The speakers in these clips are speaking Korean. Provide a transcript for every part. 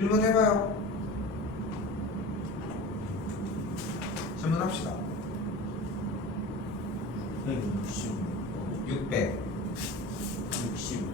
질문해봐요. 질문합시다. 160 600 60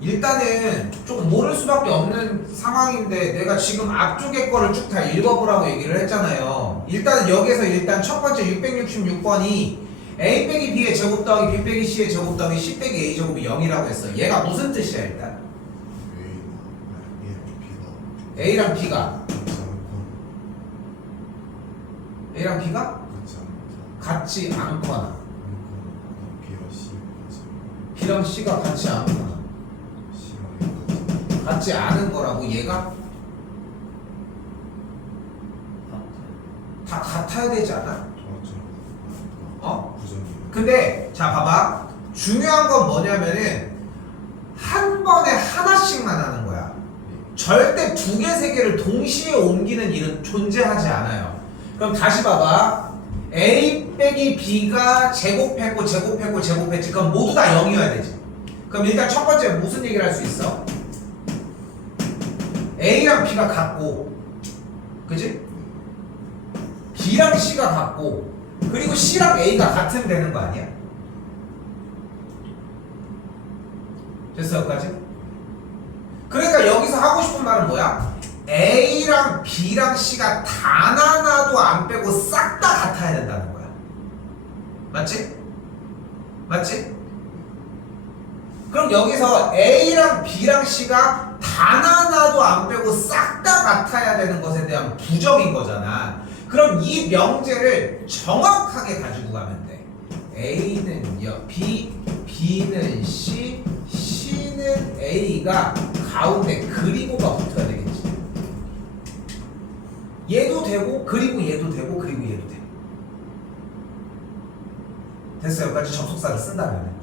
일단은 조금 모를 수밖에 없는 상황인데 내가 지금 앞쪽에 거를 쭉 다 읽어보라고 얘기를 했잖아요. 일단은 여기서 일단 첫 번째 666번이 a 빼기 b의 제곱 더하기 b 빼기 c의 제곱 더하기 c 빼기 a 제곱이 0이라고 했어. 얘가 무슨 뜻이야 일단? a랑 b가 a랑 b가 같지 않거나 b랑 c가 같지 않거나 같지 않은 거라고 얘가 다 같아야 되지 않아? 어? 근데 자 봐봐, 중요한 건 뭐냐면은 한 번에 하나씩만 하는 거야. 절대 두 개, 세 개를 동시에 옮기는 일은 존재하지 않아요. 그럼 다시 봐봐, a 빼기 b가 제곱했고 제곱했고 제곱했지. 그럼 모두 다 0이어야 되지. 그럼 일단 첫 번째 무슨 얘기를 할 수 있어? a랑 b가 같고, 그지? b랑 c가 같고, 그리고 c랑 a가 같으면 되는 거 아니야? 됐어 여기까지? 그러니까 여기서 하고 싶은 말은 뭐야? a랑 b랑 c가 단 하나도 안 빼고 싹 다 같아야 된다는 거야. 맞지? 맞지? 그럼 여기서 a랑 b랑 c가 단 하나도 안 빼고 싹 다 같아야 되는 것에 대한 부정인 거잖아. 그럼 이 명제를 정확하게 가지고 가면 돼. a는 B, B는 C, C는 A가 가운데 그리고가 붙어야 되겠지. 얘도 되고 그리고 얘도 되고 그리고 얘도 돼. 됐어요. 여기까지 접속사를 쓴다면.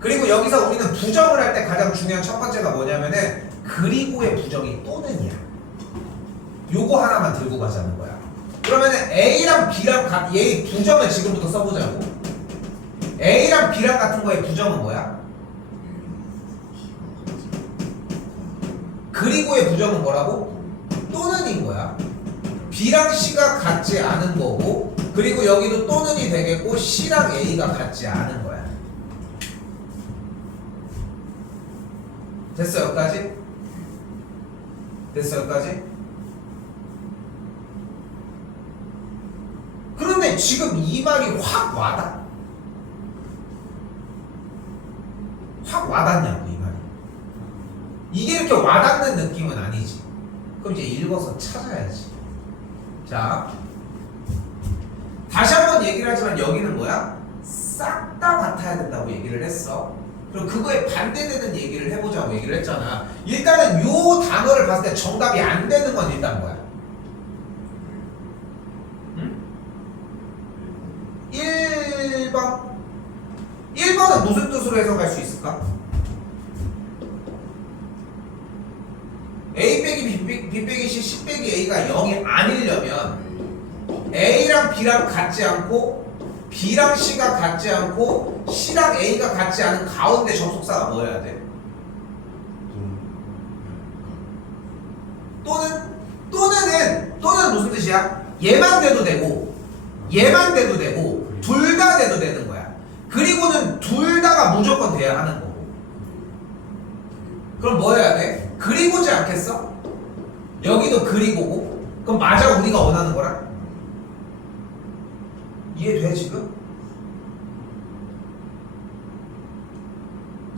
그리고 여기서 우리는 부정을 할 때 가장 중요한 첫 번째가 뭐냐면은 그리고의 부정이 또는이야. 요거 하나만 들고 가자는 거야. 그러면은 A랑 B랑 얘의 부정을 지금부터 써보자고. A랑 B랑 같은 거의 부정은 뭐야? 그리고의 부정은 뭐라고? 또는인 거야. B랑 C가 같지 않은 거고, 그리고 여기도 또는이 되겠고 C랑 A가 같지 않은 거야. 됐어 여기까지? 됐어 여기까지? 그런데 지금 이 말이 확 와닿? 확 와닿냐고 이 말이. 이게 이렇게 와닿는 느낌은 아니지. 그럼 이제 읽어서 찾아야지. 자, 다시 한번 얘기를 하지만 여기는 뭐야? 싹 다 같아야 된다고 얘기를 했어. 그럼 그거에 반대되는 얘기를 해보자고 얘기를 했잖아. 일단은 요 단어를 봤을 때 정답이 안 되는 건 일단 뭐야? 1번. 1번은 무슨 뜻으로 해석할 수 있을까? A 빼기 B 빼기 C 빼기 A가 0이 아니려면 A랑 B랑 같지 않고 B랑 C가 같지 않고 C랑 A가 같지 않은 가운데 접속사가 뭐여야 돼? 또는 무슨 뜻이야? 얘만 돼도 되고 얘만 돼도 되고 둘 다 돼도 되는 거야. 그리고는 둘 다가 무조건 돼야 하는 거고. 그럼 뭐 해야 돼? 그리고지 않겠어? 여기도 그리고고. 그럼 맞아 우리가 원하는 거랑? 이해돼 지금?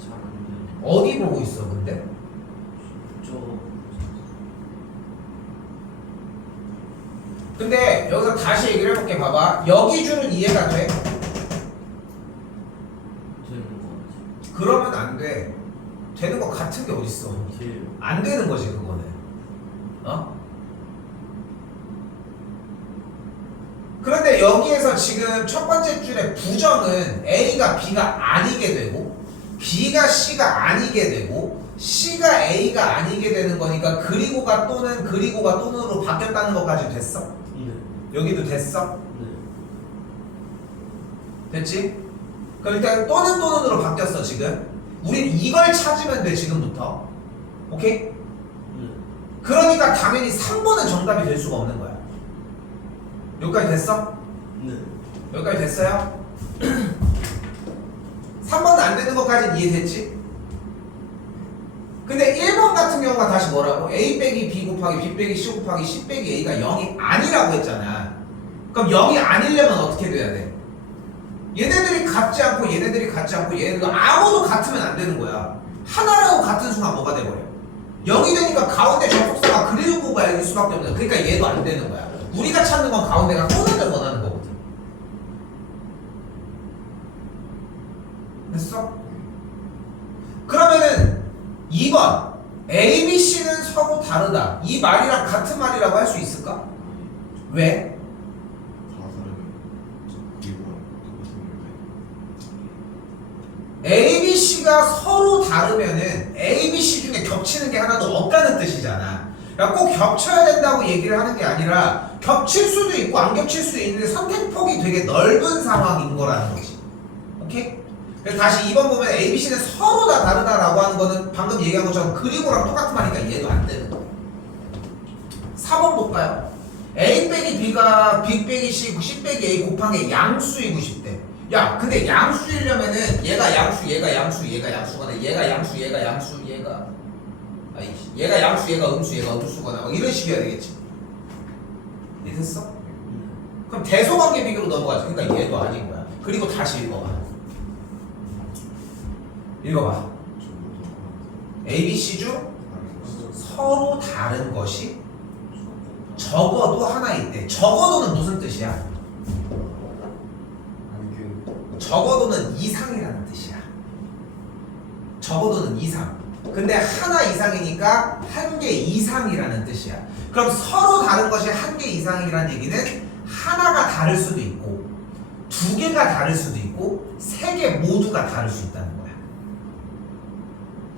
잘 안 되네. 어디 보고 있어 근데? 근데 여기서 다시 얘기를 해볼게. 봐봐, 여기 줄은 이해가 돼? 되는 거 같아. 그러면 안 돼. 되는 거 같은 게 어딨어. 안 되는 거지 그거는. 어? 그런데 여기에서 지금 첫 번째 줄의 부정은 A가 B가 아니게 되고 B가 C가 아니게 되고 C가 A가 아니게 되는 거니까 그리고가 또는 그리고가 또는으로 바뀌었다는 것까지 됐어? 네. 여기도 됐어? 네. 됐지? 그럼 일단 또는으로 바뀌었어 지금. 우린 이걸 찾으면 돼 지금부터. 오케이? 네. 그러니까 당연히 3번은 정답이 될 수가 없는 거야. 여기까지 됐어? 네. 여기까지 됐어요? 3번은 안 되는 것까지는 이해됐지? 근데 1번 같은 경우가 다시 뭐라고? A 빼기 B 곱하기 B 빼기 C 곱하기 C 빼기 A가 0이 아니라고 했잖아. 그럼 0이 아니려면 어떻게 돼야 돼? 얘네들이 같지 않고 얘네들이 같지 않고 얘네들도 아무도 같으면 안 되는 거야. 하나라고 같은 순간 뭐가 돼버려? 0이 되니까 가운데 접속사가 그리고가 일 수밖에 없는 거야. 그러니까 얘도 안 되는 거야. 우리가 찾는 건 가운데가 또는을 원하는 거거든. 됐어? 그러면은 2번 A, B, C는 서로 다르다. 이 말이랑 같은 말이라고 할 수 있을까? 왜? 다 다르면 이거랑 똑같은 건데 A, B, C가 서로 다르면은 A, B, C 중에 겹치는 게 하나도 없다는 뜻이잖아. 그러니까 꼭 겹쳐야 된다고 얘기를 하는 게 아니라 겹칠 수도 있고 안 겹칠 수도 있는데 선택폭이 되게 넓은 상황인 거라는 거지. 오케이? 그래서 다시 2번 보면 A, B, C는 서로 다 다르다라고 하는 거는 방금 얘기한 것처럼 그리고랑 똑같은 말이니까 얘도 안 되는 거야. 4번 볼까요? A 빼기 B가 B 빼기 C, C 빼기 A 곱하기 양수이고 싶대. 야, 근데 양수이려면은 얘가 양수, 얘가 양수, 얘가 양수거나 얘가 양수, 얘가 양수, 얘가 양수, 얘가 음수, 얘가 음수거나 막 이런 식이어야 되겠지. 이해됐어? 그럼 대소관계 비교로 넘어가지. 그러니까 얘도 아닌 거야. 그리고 다시 읽어봐. 읽어봐. A, B, C 중 서로 다른 것이 적어도 하나 있대. 적어도는 무슨 뜻이야? 적어도는 이상이라는 뜻이야. 적어도는 이상. 근데 하나 이상이니까 한 개 이상이라는 뜻이야. 그럼 서로 다른 것이 한 개 이상이라는 얘기는 하나가 다를 수도 있고 두 개가 다를 수도 있고 세 개 모두가 다를 수 있다는 거야.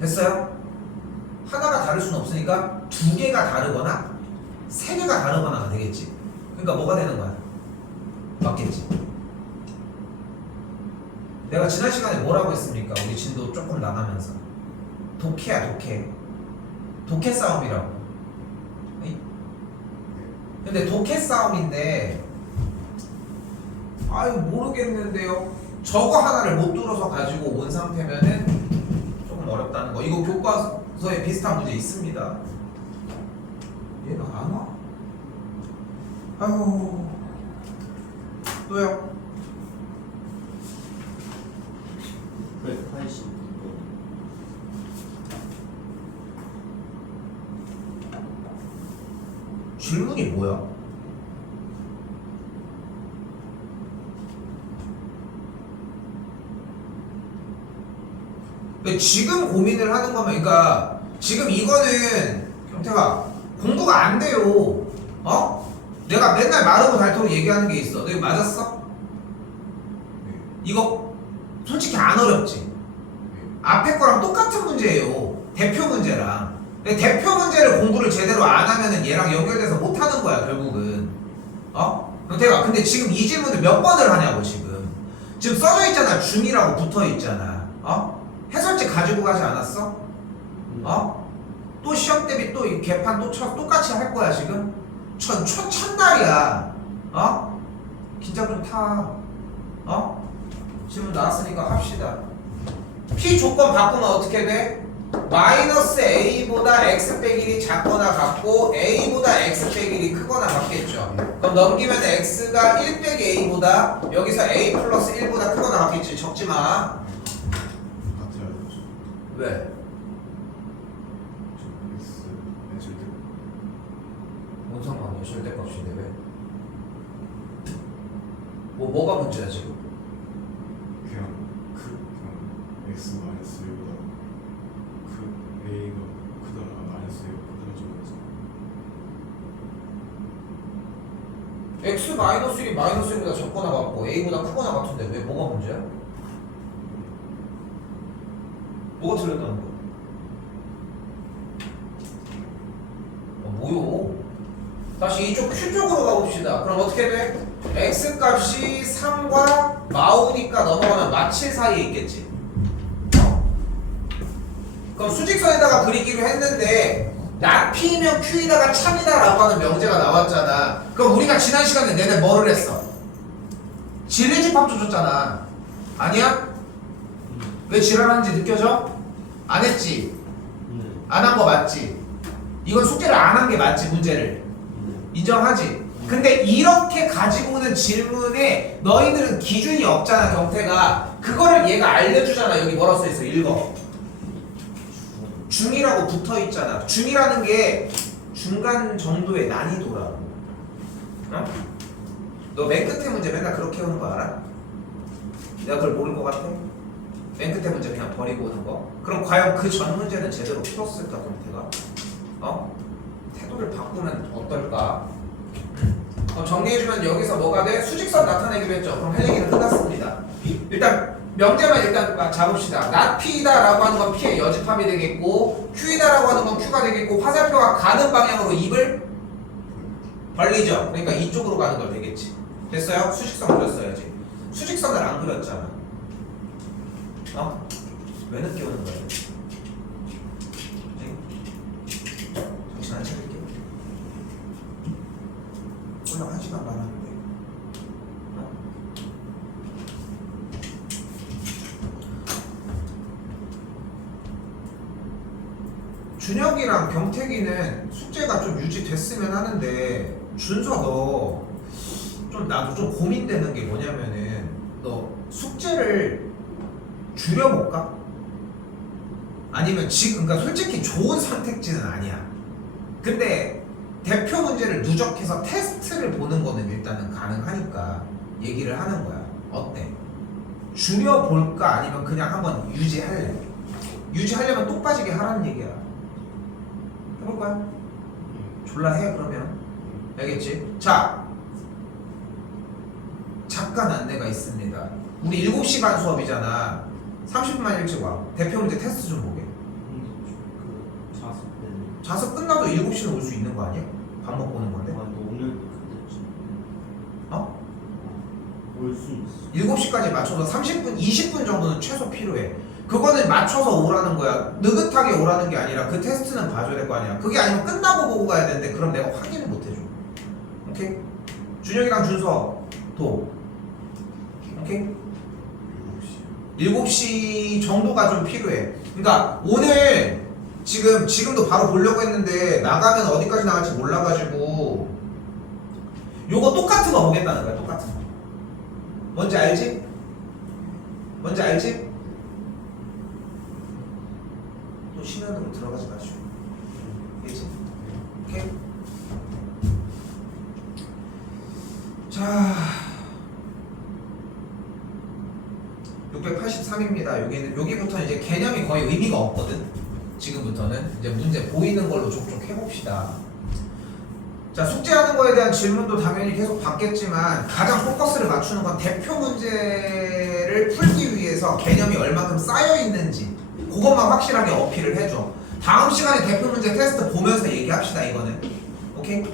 됐어요? 하나가 다를 수는 없으니까 두 개가 다르거나 세 개가 다르거나가 되겠지. 그러니까 뭐가 되는 거야? 맞겠지. 내가 지난 시간에 뭐라고 했습니까? 우리 진도 조금 나가면서 독해야 독해. 독해 싸움이라고. 에이? 근데 독해 싸움인데 아유 모르겠는데요. 저거 하나를 못 들어서 가지고 온 상태면은 조금 어렵다는 거. 이거 교과서에 비슷한 문제 있습니다. 얘가 안 와? 아유 또요? 180. 질문이 뭐야? 지금 고민을 하는 거면, 그러니까 지금 이거는 경태가 공부가 안 돼요. 어? 내가 맨날 마르고 닳도록 얘기하는 게 있어. 너 이거 맞았어? 이거 솔직히 안 어렵지? 앞에 거랑 똑같은 문제예요. 대표 문제랑. 근데 대표 문제를 공부를 제대로 안 하면은 얘랑 연결돼서 못 하는 거야, 결국은. 어? 경태가 근데 지금 이 질문을 몇 번을 하냐고, 지금. 지금 써져 있잖아. 중이라고 붙어 있잖아. 어? 해설지 가지고 가지 않았어? 어? 또 시험 대비 또 이 개판 또 똑같이 할 거야, 지금? 첫날이야. 어? 긴장 좀 타. 어? 질문 나왔으니까 합시다. P 조건 바꾸면 어떻게 돼? 마이너스 A보다 X 빼기 1이 작거나 같고 A보다 X 빼기 1이 크거나 같겠죠. 그럼 넘기면 X가 1 빼기 A보다 여기서 A 플러스 1보다 크거나 같겠지. 적지마. 같아야 되죠. 왜? X 해줄 때 뭔 상관이야? 절대값인데 왜? 뭐가 문제야 지금? 그냥 X 마이너스 1보다 A가 크다 마이너스 A가 크다는 점에서 X 마이너스 1이 마이너스 1보다 적거나 같고 A보다 크거나 같은데 왜 뭐가 문제야? 뭐가 틀렸다는 거야? 뭐요? 다시 이쪽 Q 쪽으로 가봅시다. 그럼 어떻게 돼? X 값이 3과 마오니까 넘어가면 마칠 사이에 있겠지. 그럼 수직선에다가 그리기로 했는데 나 P면 Q에다가 참이다라고 하는 명제가 나왔잖아. 그럼 우리가 지난 시간에 내내 뭐를 했어? 진리집합 줘줬잖아. 아니야? 왜 지랄하는지 느껴져? 안 했지? 네. 안 한 거 맞지? 이건 숙제를 안 한 게 맞지, 문제를. 인정하지? 근데 이렇게 가지고 오는 질문에 너희들은 기준이 없잖아, 경태가. 그거를 얘가 알려주잖아. 여기 뭐라 써있어? 읽어. 중이라고 붙어있잖아. 중이라는 게 중간 정도의 난이도라고. 어? 너 맨 끝에 문제 맨날 그렇게 오는 거 알아? 내가 그걸 모를 것 같아? 맨 끝에 문제 그냥 버리고 오는 거? 그럼 과연 그 전 문제는 제대로 풀었을까, 경태가? 어? 태도를 바꾸면 어떨까? 정리해주면 여기서 뭐가 돼? 수직선 나타내기로 했죠. 그럼 할 얘기는 끝났습니다. 일단 명제만 일단 잡읍시다. not P이다 라고 하는 건 P의 여집합이 되겠고 Q이다 라고 하는 건 Q가 되겠고 화살표가 가는 방향으로 입을 벌리죠. 그러니까 이쪽으로 가는 걸 되겠지. 됐어요? 수직선 그렸어야지. 수직선을 안 그렸잖아. 어? 왜 늦게 오는 거야? 정신 안 차릴게. 올라 1시간 반 하는데. 어? 준혁이랑 경택이는 숙제가 좀 유지됐으면 하는데 준서 너 좀 나도 좀 고민되는 게 뭐냐면은 너 숙제를 줄여볼까? 아니면 지금 그러니까 솔직히 좋은 선택지는 아니야. 근데 대표 문제를 누적해서 테스트를 보는 거는 일단은 가능하니까 얘기를 하는 거야. 어때? 줄여볼까? 아니면 그냥 한번 유지할래? 유지하려면 똑 빠지게 하라는 얘기야. 해볼 거야? 졸라 해 그러면. 알겠지? 자, 잠깐 안내가 있습니다. 우리 7시 반 수업이잖아. 30분만 일찍 와. 대표 문제 테스트 좀 보게. 그 자습 때는 자습 끝나도 7시는 올 수 있는 거 아니야? 밥 먹고 오는 건데. 오늘 그때쯤 어? 올 수 있어. 7시까지 맞춰서 30분, 20분 정도는 최소 필요해. 그거는 맞춰서 오라는 거야. 느긋하게 오라는 게 아니라 그 테스트는 봐줘야 될 거 아니야. 그게 아니면 끝나고 보고 가야 되는데 그럼 내가 확인을 못 해줘. 오케이? 준혁이랑 준서 도. 오케이? 7시 정도가 좀 필요해. 그러니까 오늘 지금도 바로 보려고 했는데 나가면 어디까지 나갈지 몰라가지고 요거 똑같은 거 보겠다는 거야. 똑같은 거. 뭔지 알지? 뭔지 알지? 또 심연으로 들어가지 마시고. 알지? 오케이? 자, 683입니다. 여기부터 이제 개념이 거의 의미가 없거든. 지금부터는 이제 문제 보이는 걸로 족족 해봅시다. 자, 숙제하는 거에 대한 질문도 당연히 계속 받겠지만 가장 포커스를 맞추는 건 대표 문제를 풀기 위해서 개념이 얼마큼 쌓여 있는지 그것만 확실하게 어필을 해줘. 다음 시간에 대표 문제 테스트 보면서 얘기합시다. 이거는 오케이?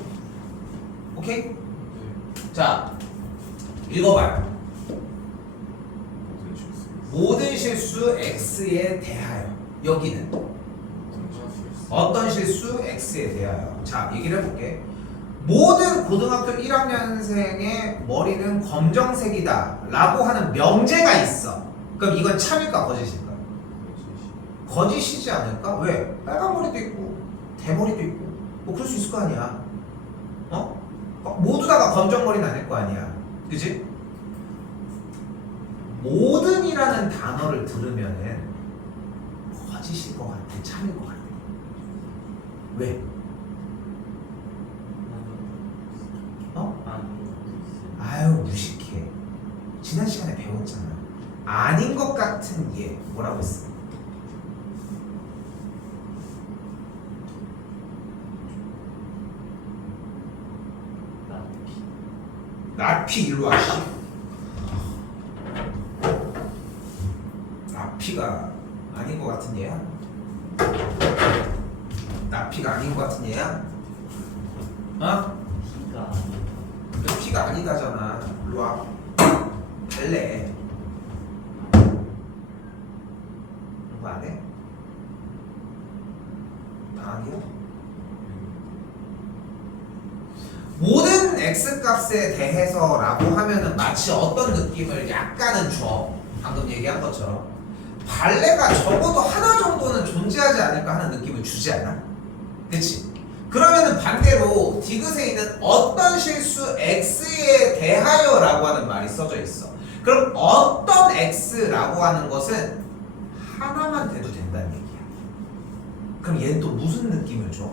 오케이? 자, 읽어봐요. 모든 실수 x에 대하여. 여기는 어떤 실수 x에 대하여. 자, 얘기를 해볼게. 모든 고등학교 1학년생의 머리는 검정색이다 라고 하는 명제가 있어. 그럼 이건 참일까 거짓일까? 거짓이지 않을까? 왜? 빨간 머리도 있고 대머리도 있고 뭐 그럴 수 있을 거 아니야. 어? 모두 다가 검정 머리는 아닐 거 아니야. 그치? 모든이라는 단어를 들으면은 거짓일 것 같아, 참일 것 같아. 왜? 어? 아유 무식해. 지난 시간에 배웠잖아. 아닌 것 같은 얘 뭐라고 했어? 나피 일로 와. 나피가 아닌 것 같은 얘야? 나피가 아닌 것 같은 얘야? 어? 피가 그래 피가 아니다잖아. 일로 와. 발레 공부 안 해? 방학이요? 모든 x값에 대해서 라고 하면은 마치 어떤 느낌을 약간은 줘. 방금 얘기한 것처럼 발레가 적어도 하나 정도는 존재하지 않을까 하는 느낌을 주지 않아? 그치? 그러면은 반대로 디귿에 있는 어떤 실수 x에 대하여 라고 하는 말이 써져 있어. 그럼 어떤 x라고 하는 것은 하나만 돼도 된다는 얘기야. 그럼 얘는 또 무슨 느낌을 줘?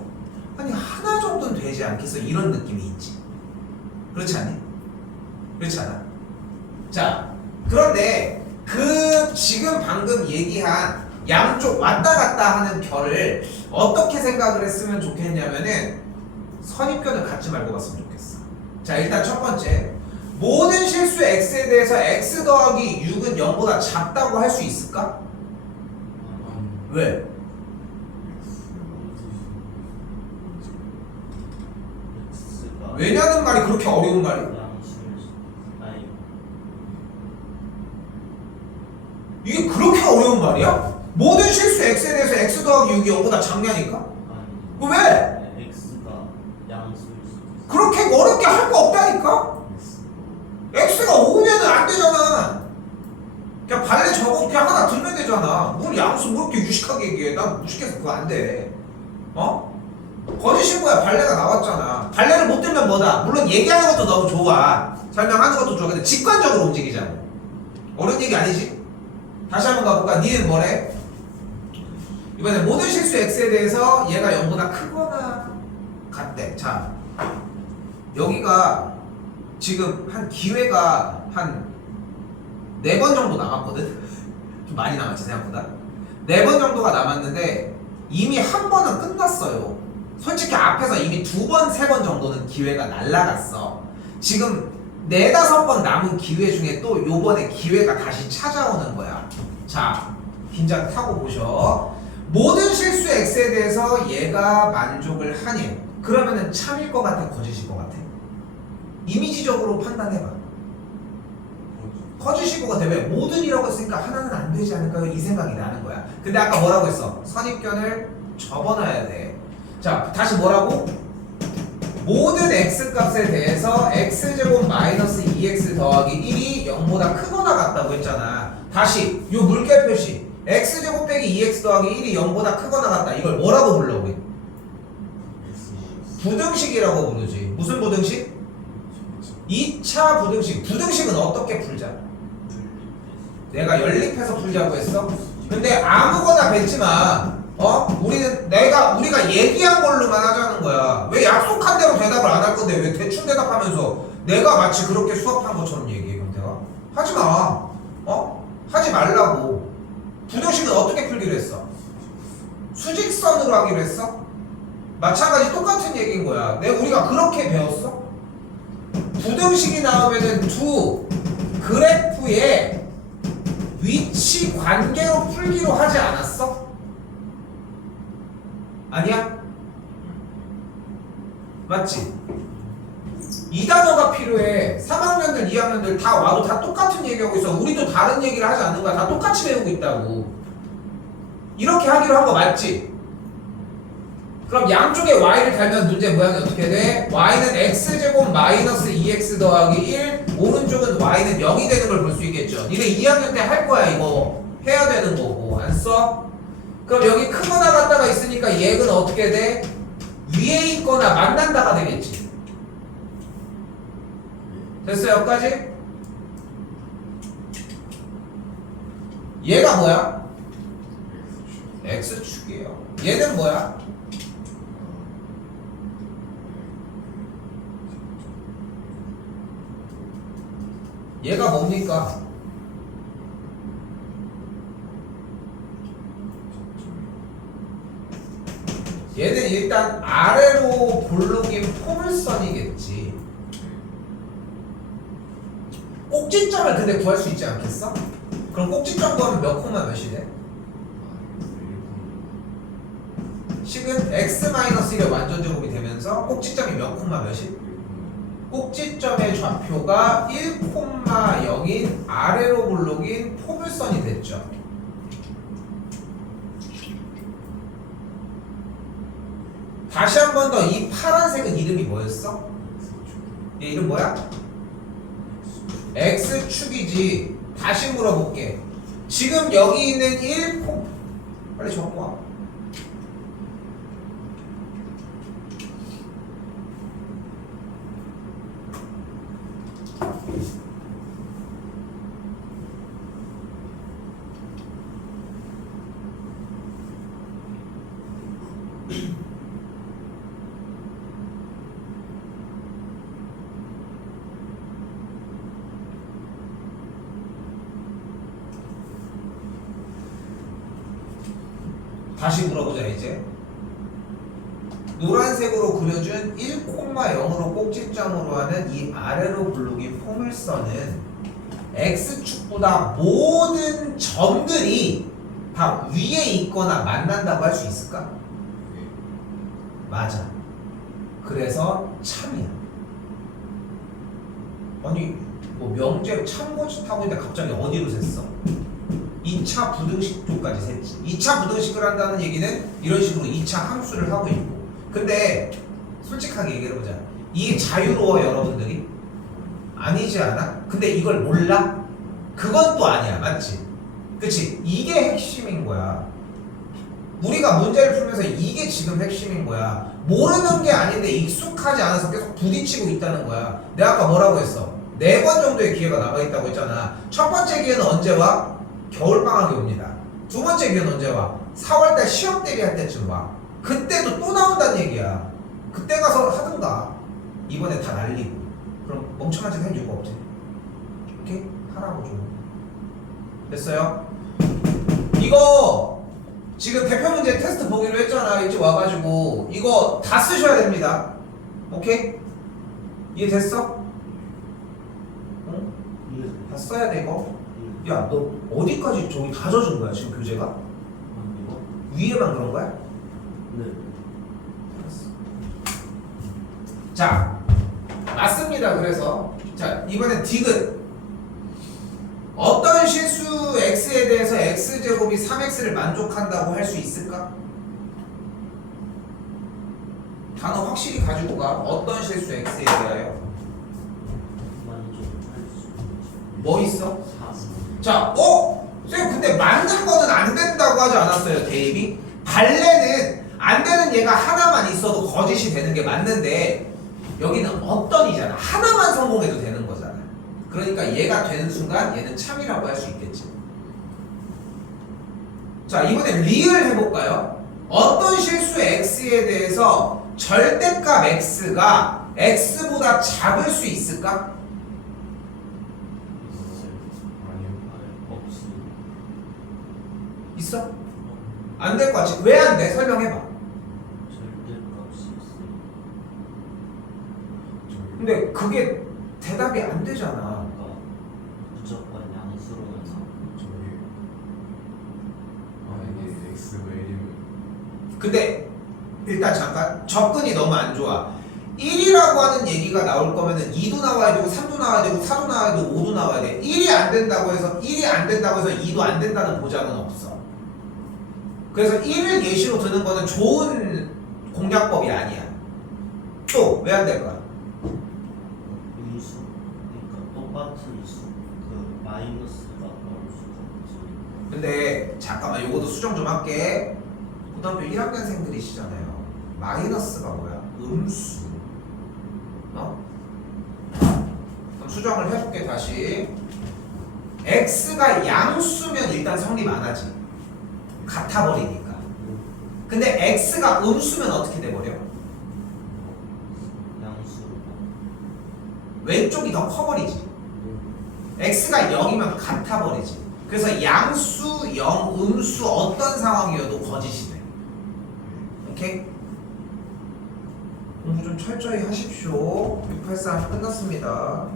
아니 하나 정도는 되지 않겠어? 이런 느낌이 있지. 그렇지 않니? 그렇지 않아? 자, 그런데 그 지금 방금 얘기한 양쪽 왔다 갔다 하는 결을 어떻게 생각을 했으면 좋겠냐면은 선입견을 갖지 말고 봤으면 좋겠어. 자, 일단 첫 번째, 모든 실수 x에 대해서 x 더하기 6은 0보다 작다고 할 수 있을까? 왜? x가 왜냐는 말이 그렇게 어려운 말이야. 아니 이게 그렇게 어려운 말이야? 모든 실수 x에 대해서 x 더하기 6이 0보다 작냐니까? 아니 그 왜? x가 양수일 수도 있어. 그렇게 어렵게 할 거 없다니까? x가 5면은 안 되잖아. 그냥 발레 저거 그냥 하나 들면 되잖아. 뭘 양수 뭐 이렇게 유식하게 얘기해. 난 무식해서 그거 안 돼. 어? 거짓인 거야. 발레가 나왔잖아. 발레를 못 들면 뭐다? 물론 얘기하는 것도 너무 좋아. 설명하는 것도 좋아. 근데 직관적으로 움직이자고. 어려운 얘기 아니지? 다시 한번 가볼까? 니는 뭐래? 이번에 모든 실수 x에 대해서 얘가 0보다 크거나 같대. 자, 여기가 지금 한 기회가 한 4번 정도 남았거든? 좀 많이 남았지 생각보다. 4번 정도가 남았는데 이미 한 번은 끝났어요. 솔직히 앞에서 이미 2번, 3번 정도는 기회가 날라갔어. 지금 4, 5번 남은 기회 중에 또 요번에 기회가 다시 찾아오는 거야. 자, 긴장 타고 보셔. 모든 실수 x에 대해서 얘가 만족을 하니 그러면은 참일 것 같아, 거짓일 것 같아? 이미지적으로 판단해봐. 거짓일 것 같아. 왜? 모든이라고 했으니까 하나는 안 되지 않을까요? 이 생각이 나는 거야. 근데 아까 뭐라고 했어? 선입견을 접어놔야 돼. 자, 다시 뭐라고? 모든 x값에 대해서 x제곱 마이너스 2x 더하기 1이 0보다 크거나 같다고 했잖아. 다시 요 물결 표시 x제곱 빼기 2x 더하기 1이 0보다 크거나 같다. 이걸 뭐라고 불러 우리? 부등식이라고 부르지. 무슨 부등식? 2차 부등식. 부등식은 어떻게 풀자? 내가 연립해서 풀자고 했어? 근데 아무거나 뱉지 마. 우리가 얘기한 걸로만 하자는 거야. 왜 약속한 대로 대답을 안 할 건데 왜 대충 대답하면서 내가 마치 그렇게 수업한 것처럼 얘기해, 경태가? 하지 마. 하지 말라고. 부등식은 어떻게 풀기로 했어? 수직선으로 하기로 했어? 마찬가지 똑같은 얘기인 거야. 우리가 그렇게 배웠어? 부등식이 나오면은 두 그래프의 위치 관계로 풀기로 하지 않았어? 아니야? 맞지? 이 단어가 필요해. 3학년들, 2학년들 다 와도 다 똑같은 얘기하고 있어. 우리도 다른 얘기를 하지 않는 거야. 다 똑같이 배우고 있다고. 이렇게 하기로 한 거 맞지? 그럼 양쪽에 y를 달면 문제 모양이 어떻게 돼? y는 x제곱 마이너스 2x 더하기 1, 오른쪽은 y는 0이 되는 걸 볼 수 있겠죠. 니네 2학년 때 할 거야. 이거 해야 되는 거고. 안 써? 그럼 여기 크거나 같다가 있으니까 얘는 어떻게 돼? 위에 있거나 만난다가 되겠지. 됐어요? 여기까지? 얘가 뭐야? x축이에요. 얘는 뭐야? 얘가 뭡니까? 얘는 일단 아래로 볼록인 포물선이겠지. 꼭지점을 근데 구할 수 있지 않겠어? 그럼 꼭지점 구하면 몇 콤마 몇이 돼? 식은 x-1의 완전 제곱이 되면서 꼭지점이 몇 콤마 몇이? 꼭지점의 좌표가 1,0인 아래로 볼록인 포물선이 됐죠. 다시 한 번 더 이 파란색은 이름이 뭐였어? 얘 이름 뭐야? X축이지. 다시 물어볼게. 지금 여기 있는 1 빨리 적어와. 다시 물어보자 이제. 노란색으로 그려준 1,0으로 꼭지점으로 하는 이 아래로 볼록인 포물선은 X축보다 모든 점들이 다 위에 있거나 만난다고 할 수 있을까? 맞아. 그래서 참이야. 아니 뭐 명제 참고지 타고 있는데 갑자기 어디로 샜어? 2차 부등식 쪽까지 샜지. 2차 부등식을 한다는 얘기는 이런 식으로 2차 함수를 하고 있고. 근데 솔직하게 얘기해보자. 이게 자유로워 여러분들이? 아니지 않아? 근데 이걸 몰라? 그건 또 아니야. 맞지? 그치? 이게 핵심인 거야. 우리가 문제를 풀면서 이게 지금 핵심인 거야. 모르는 게 아닌데 익숙하지 않아서 계속 부딪히고 있다는 거야. 내가 아까 뭐라고 했어? 4번 정도의 기회가 남아있다고 했잖아. 첫 번째 기회는 언제 와? 겨울방학이 옵니다. 두 번째 기회는 언제 와? 4월달 시험 대비할 때쯤 와. 그때도 또 나온다는 얘기야. 그때 가서 하든가. 이번에 다 날리고. 그럼 멍청한 짓 할 이유가 없지. 오케이? 하라고 좀. 됐어요? 이거 지금 대표 문제 테스트 보기로 했잖아. 일찍 와가지고 이거 다 쓰셔야 됩니다. 오케이? 이해됐어? 응? 네. 다 써야 돼 이거. 네. 야, 너 어디까지 저기 다 젖은 거야 지금 교재가? 이거? 위에만 그런 거야? 네. 알았어. 자, 맞습니다. 그래서 자 이번엔 디귿. 어떤 실수 x에 대해서 x제곱이 3x를 만족한다고 할 수 있을까? 단어 확실히 가지고 가. 어떤 실수 x에 대하여 만족할 수 뭐 있어? 사수. 자, 쌤 근데 맞는 거는 안 된다고 하지 않았어요, 대입이? 발레는 안 되는 얘가 하나만 있어도 거짓이 되는 게 맞는데 여기는 어떤이잖아. 하나만 성공해도 되는 거잖아. 그러니까 얘가 되는 순간 얘는 참이라고 할 수 있겠지. 자, 이번에 리을 해볼까요? 어떤 실수 x에 대해서 절대값 x가 x보다 작을 수 있을까? 없어. 있어? 안 될 것 같지? 왜 안 돼? 설명해봐. 절대값이 있어. 근데 그게 대답이 안 되잖아. 그러니까 무조건 양수로는 저기 이게 x가 1이면 근데 일단 잠깐 접근이 너무 안 좋아. 1이라고 하는 얘기가 나올 거면은 2도 나와야 되고 3도 나와야 되고 4도 나와야 되고 5도 나와야 돼. 1이 안 된다고 해서 2도 안 된다는 보장은 없어. 그래서 1을 예시로 드는 거는 좋은 공략법이 아니야. 또 왜 안 될까? 음수. 그러니까 똑같은 수. 그 마이너스가 나올 수가 없지. 근데 잠깐만 요것도 수정 좀 할게. 고등학교 1학년생들이시잖아요. 마이너스가 뭐야? 음수. 그럼 수정을 해볼게 다시. x가 양수면 일단 성립 안 하지. 같아 버리니까. 근데 x가 음수면 어떻게 돼버려? 양수로. 왼쪽이 더 커버리지. x가 0이면 같아 버리지. 그래서 양수, 0, 음수 어떤 상황이어도 거짓이 돼. 오케이? 공부 좀 철저히 하십시오. 683 끝났습니다.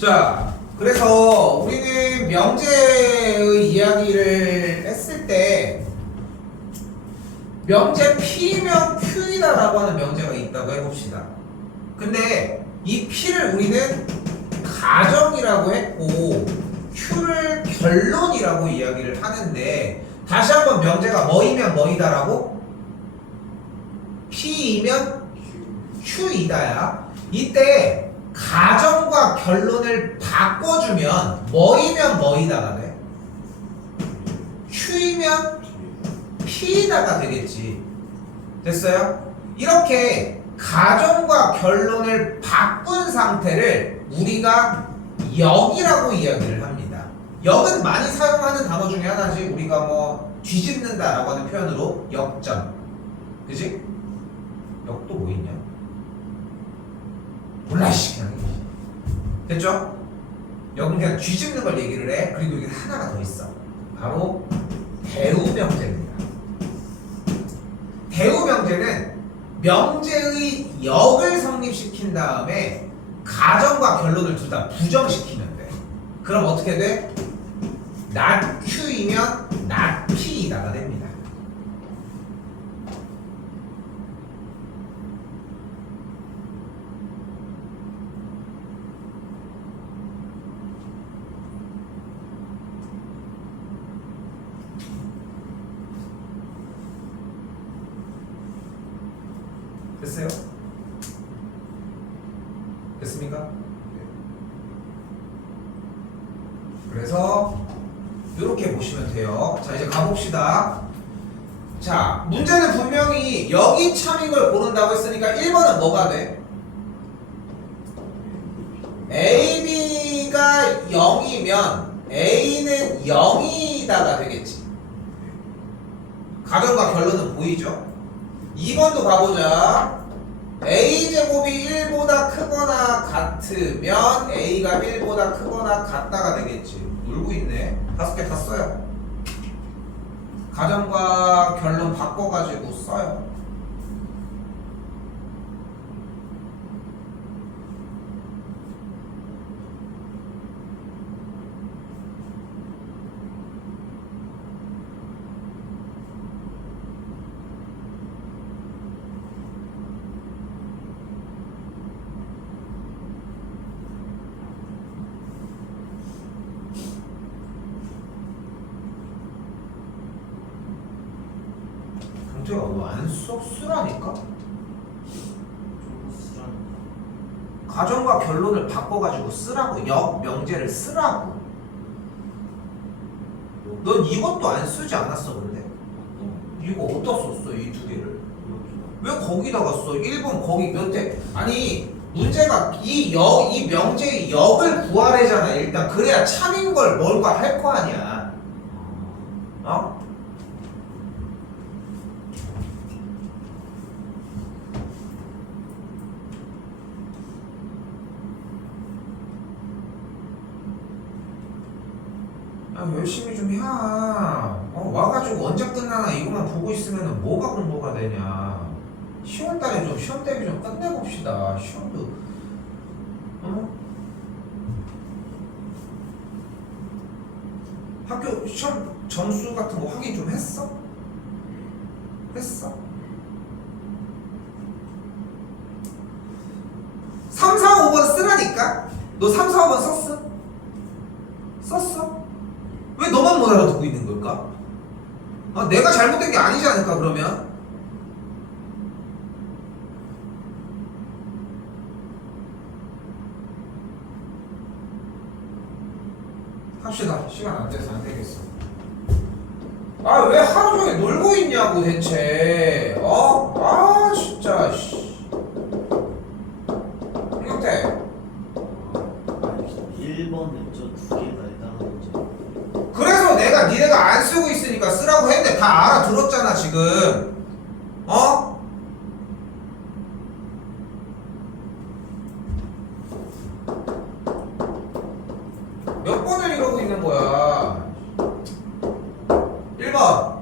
자, 그래서 우리는 명제의 이야기를 했을 때 명제 P면 Q이다라고 하는 명제가 있다고 해봅시다. 근데 이 P를 우리는 가정이라고 했고 Q를 결론이라고 이야기를 하는데 다시 한번 명제가 뭐이면 뭐이다라고? P이면 Q이다야. 이때 가정과 결론을 바꿔주면 뭐이면 뭐이다가 돼? Q이면 P이다가 되겠지. 됐어요? 이렇게 가정과 결론을 바꾼 상태를 우리가 역이라고 이야기를 합니다. 역은 많이 사용하는 단어 중에 하나지. 우리가 뭐 뒤집는다라고 하는 표현으로 역전. 그지? 역도 뭐 있냐? 몰라 씨 그냥. 됐죠? 역은 그냥 뒤집는 걸 얘기를 해. 그리고 여기 하나가 더 있어. 바로 대우명제입니다. 대우명제는 명제의 역을 성립시킨 다음에 가정과 결론을 둘 다 부정시키면 돼. 그럼 어떻게 돼? not Q이면 not P이다가 됩니다. 됐어요? 됐습니까? 그래서 이렇게 보시면 돼요. 자 이제 가봅시다. 자 문제는 분명히 여기 참인 걸 고른다고 했으니까 1번은 뭐가 돼? A, B가 0이면 A는 0이다가 되겠지. 가정과 결론은 보이죠? 2번도 가보자. A제곱이 1보다 크거나 같으면 A가 1보다 크거나 같다가 되겠지. 놀고 있네. 5개 다 써요. 가정과 결론 바꿔가지고 써요. 경태가 너 안 써? 쓰라니까? 좀 쓰라니까. 가정과 결론을 바꿔가지고 쓰라고. 역 명제를 쓰라고. 넌 이것도 안 쓰지 않았어 근데? 이거 어디다 썼어 이 두 개를? 왜 거기다가 써? 1번 거기 몇 대? 아니 문제가 이 명제의 역을 구하래잖아 일단. 그래야 참인 걸 뭘까 할 거 아니야. 어? 야, 열심히 좀 해. 와가지고 언제 끝나나 이거만 보고 있으면 뭐가 공부가 되냐. 10월달에 좀 시험 대비 좀 끝내봅시다. 시험도 학교 시험 점수 같은 거 확인 좀 했어? 했어? 3, 4, 5번 쓰라니까? 너 3, 4, 5번 썼어? 썼어? 왜 너만 못 알아듣고 있는 걸까? 내가 잘못된 게 아니지 않을까 그러면? 합시다. 시간 안 돼서 안 되겠어. 왜 하루 종일 놀고 있냐고 대체. 진짜. 홍경태. 1번에 저 두 개가 해당하는 문제. 그래서 내가 니네가 안 쓰고 있으니까 쓰라고 했는데 다 알아들었잖아 지금. 몇 번을 이러고 있는 거야. 1번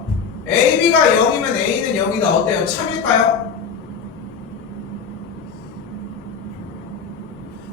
AB가 0이면 A는 0이다. 어때요? 참일까요?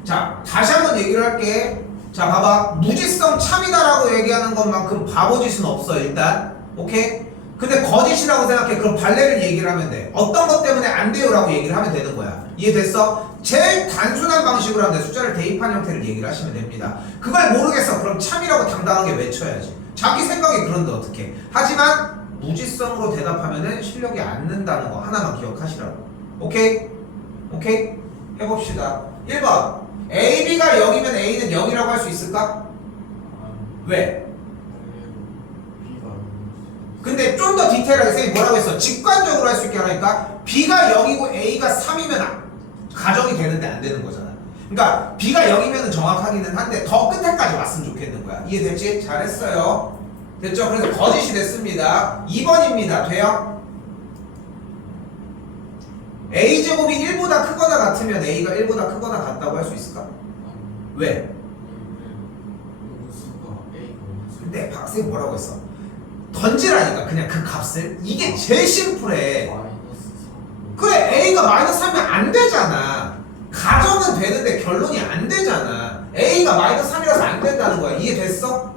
자 다시 한번 얘기를 할게. 자 봐봐, 무지성 참이다라고 얘기하는 것만큼 바보짓은 없어 일단. 오케이? 근데 거짓이라고 생각해. 그럼 발레를 얘기를 하면 돼. 어떤 것 때문에 안 돼요 라고 얘기를 하면 되는 거야. 이해됐어? 제일 단순한 방식으로 하면 돼. 숫자를 대입한 형태를 얘기를 하시면 됩니다. 그걸 모르겠어. 그럼 참이라고 당당하게 외쳐야지. 자기 생각이 그런데 어떡해. 하지만 무지성으로 대답하면은 실력이 안 는다는 거 하나만 기억하시라고. 오케이? 오케이? 해봅시다. 1번 A, B가 0이면 A는 0이라고 할 수 있을까? 왜? 근데 좀 더 디테일하게 쌤이 뭐라고 했어? 직관적으로 할 수 있게 하라니까. B가 0이고 A가 3이면 가정이 되는데 안 되는 거잖아. 그러니까 B가 0이면 정확하기는 한데 더 끝에까지 왔으면 좋겠는 거야. 이해됐지? 잘했어요. 됐죠? 그래서 거짓이 됐습니다. 2번입니다. 돼요? A제곱이 1보다 크거나 같으면 A가 1보다 크거나 같다고 할 수 있을까? 왜? 근데 박쌤이 뭐라고 했어? 던지라니까 그냥 그 값을. 이게 제일 심플해. 그래, A가 마이너스 3이면 안 되잖아. 가정은 되는데 결론이 안 되잖아. A가 마이너스 3이라서 안 된다는 거야. 이해됐어?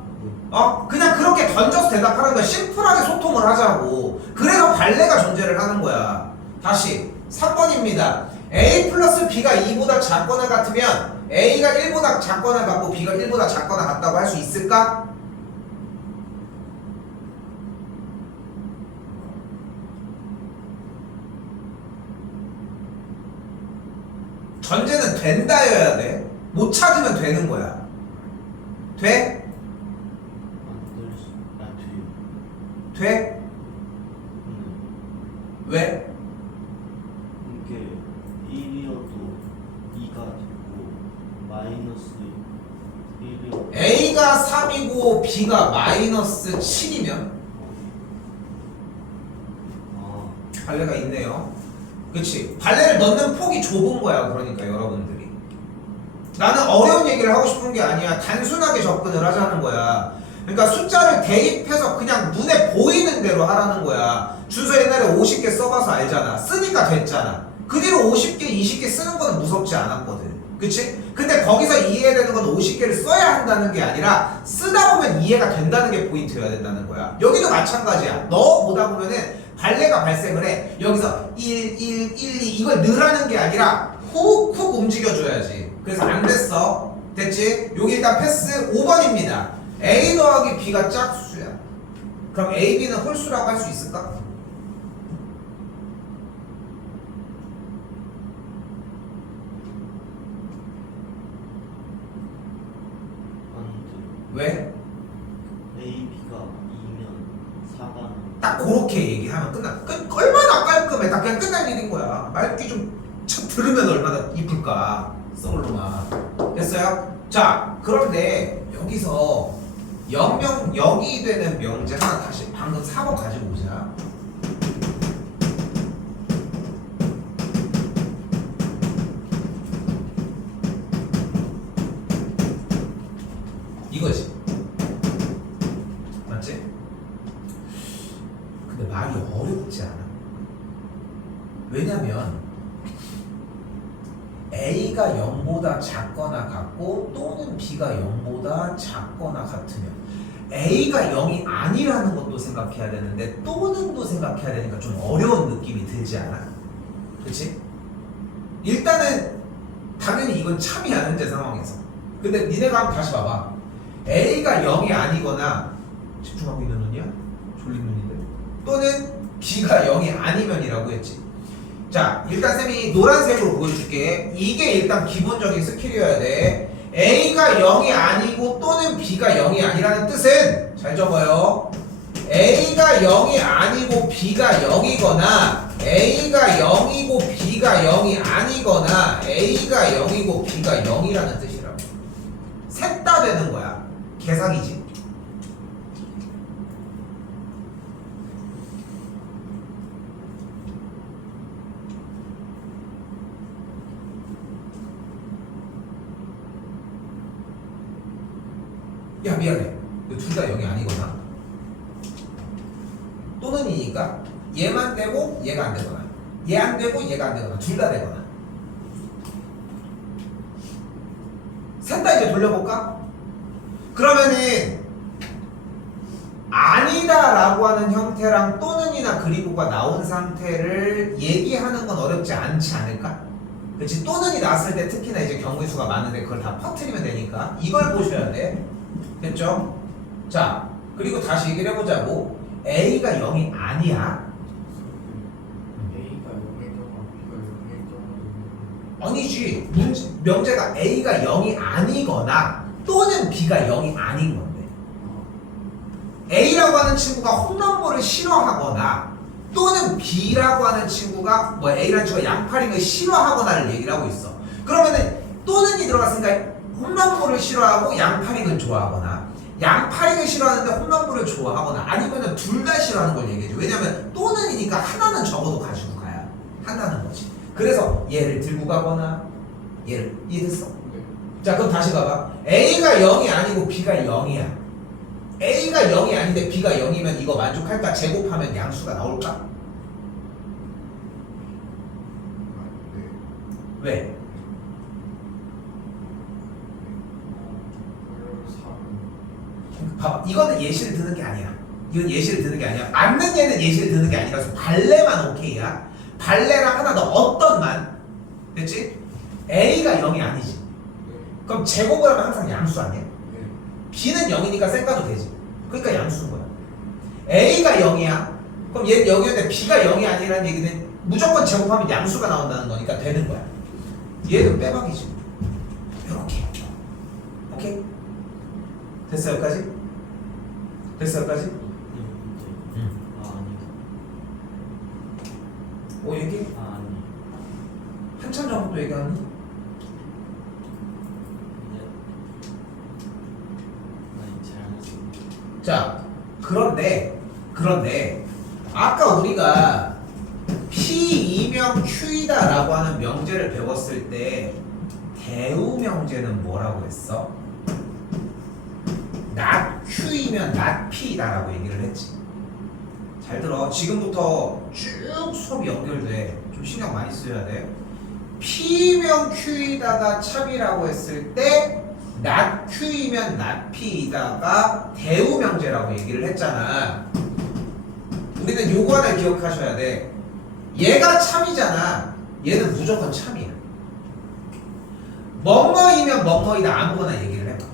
그냥 그렇게 던져서 대답하는 거야. 심플하게 소통을 하자고. 그래서 발레가 존재를 하는 거야. 다시 3번입니다. A 플러스 B가 2보다 작거나 같으면 A가 1보다 작거나 같고 B가 1보다 작거나 같다고 할 수 있을까? 전제는 된다여야 돼. 못 찾으면 되는 거야. 돼? 돼? 왜? 이게 1이어도 2가 되고 마이너스 1이어도 A가 3이고 B가 마이너스 7이면 발레가 있네요. 그치? 발레를 넣는 폭이 좁은 거야. 그러니까 여러분들이 나는 어려운 얘기를 하고 싶은 게 아니야. 단순하게 접근을 하자는 거야. 그러니까 숫자를 대입해서 그냥 눈에 보이는 대로 하라는 거야. 준서 옛날에 50개 써봐서 알잖아. 쓰니까 됐잖아. 그 뒤로 50개, 20개 쓰는 거는 무섭지 않았거든. 그치? 근데 거기서 이해해야 되는 건 50개를 써야 한다는 게 아니라 쓰다 보면 이해가 된다는 게 포인트여야 된다는 거야. 여기도 마찬가지야. 너 보다 보면은 발레가 발생을 해. 여기서 1, 1, 1, 2 이걸 넣으라는 게 아니라 훅훅 움직여줘야지. 그래서 안 됐어. 됐지? 여기 일단 패스. 5번입니다. A 더하기 B가 짝수야. 그럼 A, B는 홀수라고 할 수 있을까? 왜? A, B가 2면 4가 딱 그렇게 얘기하면 얼마나 깔끔해. 딱 그냥 끝날 일인 거야. 말귀 좀 들으면 얼마나 이쁠까. 서울로만. 됐어요? 자, 그런데 여기서 0이 되는 명제 하나 다시 방금 4번 가지고 오자. 이거지. 맞지? 근데 말이 어렵지 않아. 왜냐면 A가 0보다 작거나 같고 또는 B가 0보다 작거나 같으면 A가 0이 아니라는 것도 생각해야 되는데 또는도 생각해야 되니까 좀 어려운 느낌이 들지 않아? 그치? 일단은 당연히 이건 참이 아는데 상황에서. 근데 니네가 한번 다시 봐봐. A가 0이 아니거나 집중하고 있는 눈이야? 졸린 눈인데? 또는 B가 0이 아니면이라고 했지. 자, 일단 쌤이 노란색으로 보여줄게. 이게 일단 기본적인 스킬이어야 돼. A가 0이 아니고 또는 B가 0이 아니라는 뜻은 잘 적어요. A가 0이 아니고 B가 0이거나 A가 0이고 B가 0이 아니거나 A가 0이고 B가 0이라는 뜻이라고. 셋 다 되는 거야. 개사기지. 야 미안해. 둘 다 0이 아니거나 또는 이니까 얘만 되고 얘가 안 되거나 얘 안 되고 얘가 안 되거나 둘 다 되거나. 셋 다 이제 돌려볼까? 그러면은 아니다라고 하는 형태랑 또는이나 그리고가 나온 상태를 얘기하는 건 어렵지 않지 않을까? 그렇지? 또는이 나왔을 때 특히나 이제 경우의 수가 많은데 그걸 다 퍼뜨리면 되니까 이걸 보셔야 돼. 됐죠? 자, 그리고 다시 얘기를 해보자고. A가 0이 아니야. A가 0일 경우 B가 0일 경우도 아니지. 명제가 A가 0이 아니거나 또는 B가 0이 아닌 건데. A라고 하는 친구가 홈런볼을 싫어하거나 또는 B라고 하는 친구가 A라는 친구가 양파링을 싫어하거나를 얘기를 하고 있어. 그러면은 또는이 들어갔으니까 홈런볼을 싫어하고 양파링을 좋아하거나 양파링을 싫어하는데 홈런볼을 좋아하거나 아니면은 둘 다 싫어하는 걸 얘기해줘. 왜냐면 또는이니까 하나는 적어도 가지고 가야 한다는 거지. 그래서 얘를 들고 가거나 얘를 이해됐어? 자 그럼 다시 가봐. A가 0이 아니고 B가 0이야. A가 0이 아닌데 B가 0이면 이거 만족할까? 제곱하면 양수가 나올까? 왜? 봐봐. 이거는 예시를 드는 게 아니야. 이건 예시를 드는 게 아니야. 맞는 얘는 예시를 드는 게 아니라서 발레만 오케이야. 발레랑 하나 더 어떤 만. 됐지? A가 0이 아니지. 그럼 제곱을 하면 항상 양수 아니야? B는 0이니까 쌩까도 되지. 그러니까 양수인 거야. A가 0이야. 그럼 얘는 0이었는데 B가 0이 아니라는 얘기는 무조건 제곱하면 양수가 나온다는 거니까 되는 거야. 얘는 빼박이지. 이렇게. 오케이? 됐어 여기까지? 됐어 여기까지? 아니다. 오 얘기? 아니. 한참 전부터 얘기하니? 자, 그런데 아까 우리가 P2명 Q이다라고 하는 명제를 배웠을 때 대우 명제는 뭐라고 했어? not Q이면 not P다라고 얘기를 했지. 잘 들어. 지금부터 쭉 수업이 연결돼. 좀 신경 많이 써야 돼. P명 Q이다가 참이라고 했을 때 not Q이면 not P이다가 대우 명제라고 얘기를 했잖아. 우리는 요거 하나 기억하셔야 돼. 얘가 참이잖아. 얘는 무조건 참이야. 뭐뭐이면 뭐뭐이다 아무거나 얘기를 해봐.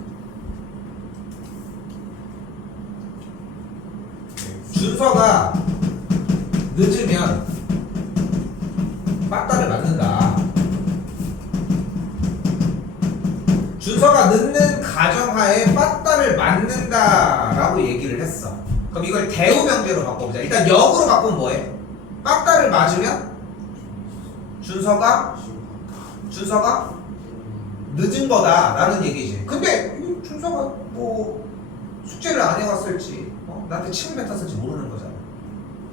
준서가 늦으면 빠따를 맞는다. 준서가 늦는 가정하에 빠따를 맞는다라고 얘기를 했어. 그럼 이걸 대우 명제로 바꿔보자. 일단 역으로 바꾸면 뭐해? 빠따를 맞으면 준서가 늦은 거다라는 얘기지. 근데 준서가 뭐 숙제를 안 해왔을지 나한테 침을 뱉었을지 모르는 거잖아.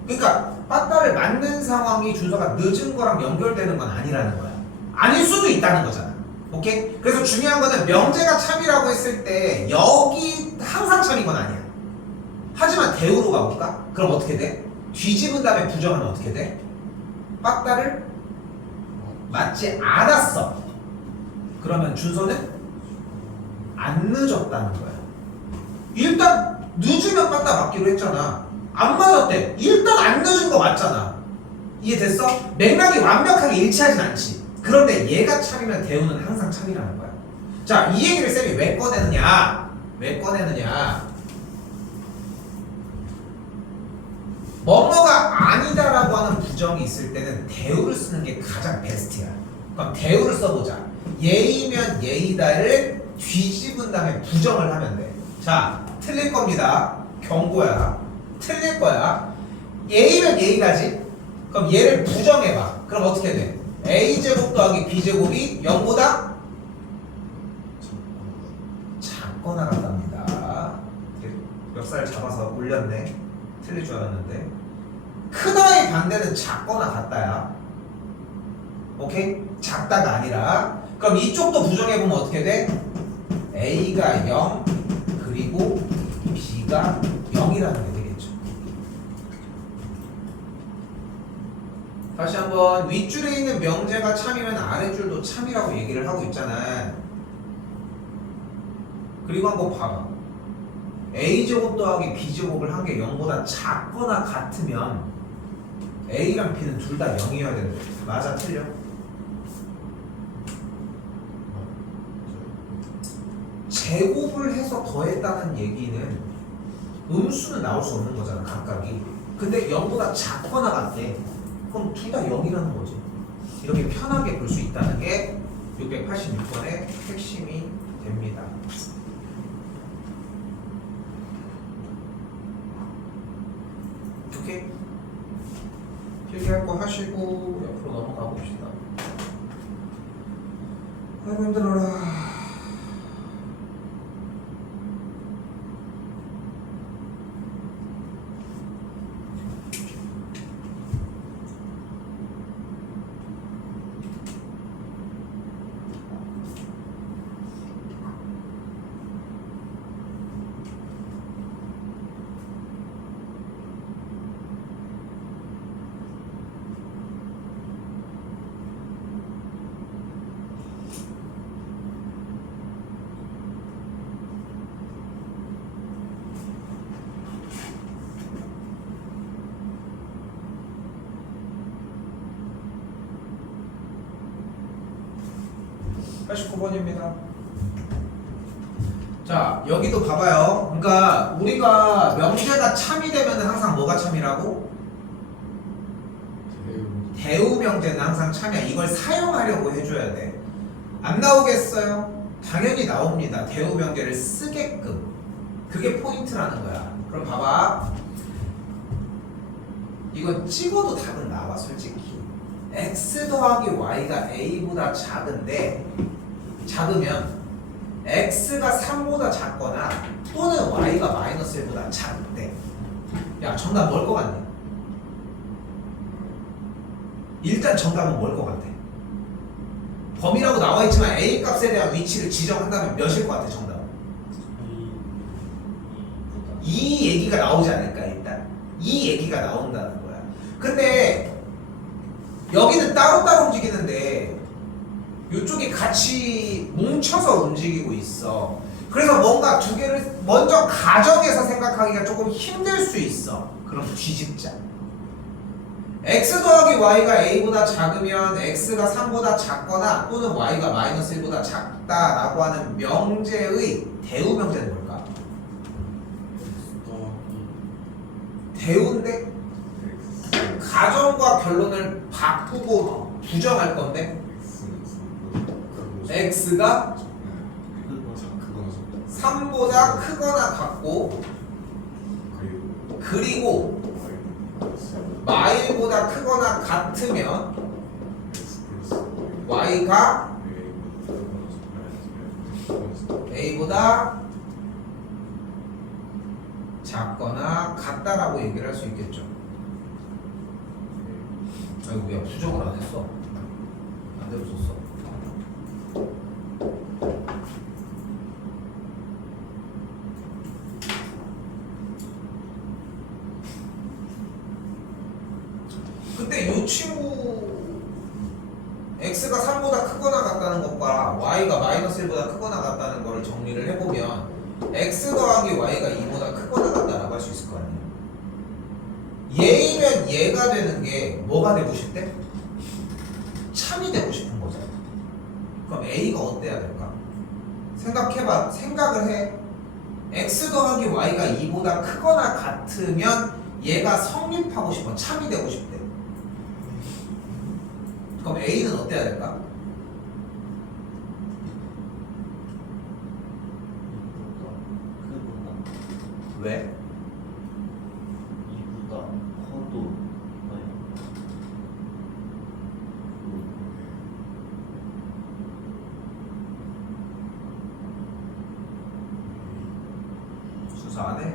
그러니까 빠따를 맞는 상황이 준서가 늦은 거랑 연결되는 건 아니라는 거야. 아닐 수도 있다는 거잖아. 오케이? 그래서 중요한 거는 명제가 참이라고 했을 때 여기 항상 참인 건 아니야. 하지만 대우로 가볼까? 그럼 어떻게 돼? 뒤집은 다음에 부정하면 어떻게 돼? 빠따를 맞지 않았어. 그러면 준서는 안 늦었다는 거야. 일단 늦으면 빠따 맞기로 했잖아. 안 맞았대. 일단 안 늦은 거 맞잖아. 이해됐어? 맥락이 완벽하게 일치하진 않지. 그런데 얘가 참이면 대우는 항상 참이라는 거야. 자, 이 얘기를 쌤이 왜 꺼내느냐? 뭐뭐가 아니다라고 하는 부정이 있을 때는 대우를 쓰는 게 가장 베스트야. 그럼 대우를 써보자. 예이면 예이다를 뒤집은 다음에 부정을 하면 돼. 자, 틀릴 겁니다. 경고야. 틀릴 거야. 예이면 예이다지? 그럼 얘를 부정해봐. 그럼 어떻게 돼? A제곱 더하기 B제곱이 0보다 작거나 같답니다. 멱살 잡아서 올렸네. 틀릴 줄 알았는데. 크다의 반대는 작거나 같다야. 오케이? 작다가 아니라. 그럼 이쪽도 부정해보면 어떻게 돼? A가 0 그리고 B가 0이라는 게 되겠죠. 다시 한번 윗줄에 있는 명제가 참이면 아랫줄도 참이라고 얘기를 하고 있잖아. 그리고 한번 봐봐. a제곱 더하기 b제곱을 한 게 0보다 작거나 같으면 a랑 b는 둘 다 0이어야 된대. 맞아 틀려? 제곱을 해서 더했다는 얘기는 음수는 나올 수 없는 거잖아 각각이. 근데 0보다 작거나 같대. 그럼 둘 다 0이라는 거지. 이렇게 편하게 볼 수 있다는 게 686번의 핵심이 됩니다. 오케이? 필기할 거 하시고 옆으로 넘어가 봅시다. 아이고 힘들어라. (89번입니다) 자 여기도 봐봐요. 그러니까 우리가 명제가 참이 되면 항상 뭐가 참이라고? 대우 명제는 항상 참이야. 이걸 사용하려고 해줘야 돼. 안 나오겠어요? 당연히 나옵니다. 대우 명제를 쓰게끔. 그게 포인트라는 거야. 그럼 봐봐. 이건 찍어도 답은 나와 솔직히. x 더하기 y가 a보다 작으면 x가 3보다 작거나 또는 y가 마이너스 1보다 작대. 야 정답 뭘 것 같니? 일단 정답은 뭘 것 같아? 범위라고 나와있지만 a 값에 대한 위치를 지정한다면 몇일 것 같아 정답? 이 얘기가 나오지 않을까 일단? 이 얘기가 나온다는 거야. 근데 여기는 따로따로 움직이는데 이쪽이 같이 뭉쳐서 움직이고 있어. 그래서 뭔가 두 개를 먼저 가정해서 생각하기가 조금 힘들 수 있어. 그럼 뒤집자. x 더하기 y가 a보다 작으면 x가 3보다 작거나 또는 y가 마이너스 1보다 작다라고 하는 명제의 대우 명제는 뭘까? 대우인데 가정과 결론을 바꾸고 부정할 건데 x가 3보다 크거나 같고 그리고 y보다 크거나 같으면 y가 a보다 작거나 같다라고 얘기를 할 수 있겠죠. 이거 왜 부정을 안 했어? 안 대로 썼어. 근데 이 친구 x가 3보다 크거나 같다는 것과 y가 마이너스 1보다 크거나 같다는 걸 정리를 해보면 x 더하기 y가 2보다 크거나 같다라고 할 수 있을 거 아니에요. 얘이면 얘가 되는 게 뭐가 되고 싶대? 참이 되고 싶은 거잖아. 그럼 a가 어때야 될까? 생각해봐. 생각을 해. x 더하기 y가 2보다 크거나 같으면 얘가 성립하고 싶어. 참이 되고 싶대. 그럼 a는 어때야 될까? 왜? 이보다 커도 수사 안 해?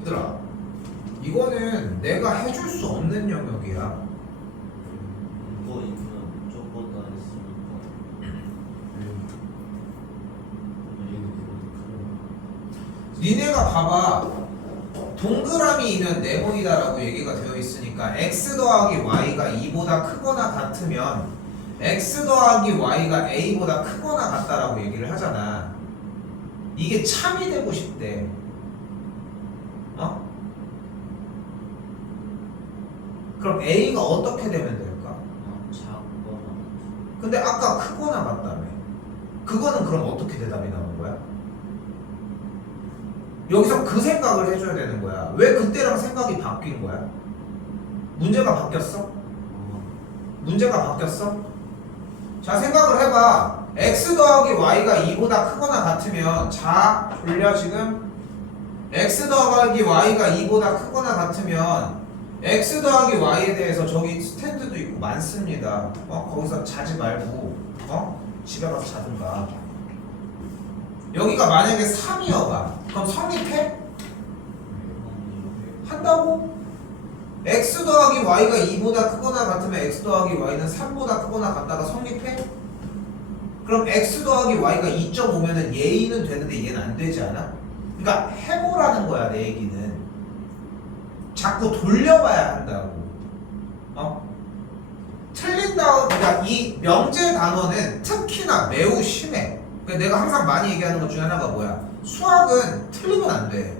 얘들아 이거는 내가 해줄 수 없는 영역이야. 이거 있으면 저거다 했으니까 니네가 봐봐. 동그라미이면 네모이다라고 얘기가 되어 있으니까 x 더하기 y가 2보다 크거나 같으면 x 더하기 y가 a보다 크거나 같다라고 얘기를 하잖아. 이게 참이 되고 싶대. 어? 그럼 a가 어떻게 되면 될까? 작거나. 근데 아까 크거나 같다며. 그거는 그럼 어떻게 대답이 나오는 거야? 여기서 그 생각을 해줘야 되는 거야. 왜 그때랑 생각이 바뀐 거야? 문제가 바뀌었어? 문제가 바뀌었어? 자, 생각을 해봐. x 더하기 y가 2보다 크거나 같으면, 자, 돌려 지금. x 더하기 y가 2보다 크거나 같으면 x 더하기 y에 대해서 저기 스탠드도 있고 많습니다. 거기서 자지 말고 집에 가서 자든가. 여기가 만약에 3이어봐. 그럼 성립해? 한다고? x 더하기 y가 2보다 크거나 같으면 x 더하기 y는 3보다 크거나 같다가 성립해? 그럼 x 더하기 y가 2.5면은 얘는 되는데 얘는 안 되지 않아? 그러니까 해보라는 거야, 내 얘기는. 자꾸 돌려봐야 한다고. 틀린다고. 그러니까 이 명제 단어는 특히나 매우 심해. 그러니까 내가 항상 많이 얘기하는 것 중에 하나가 뭐야? 수학은 틀리면 안 돼.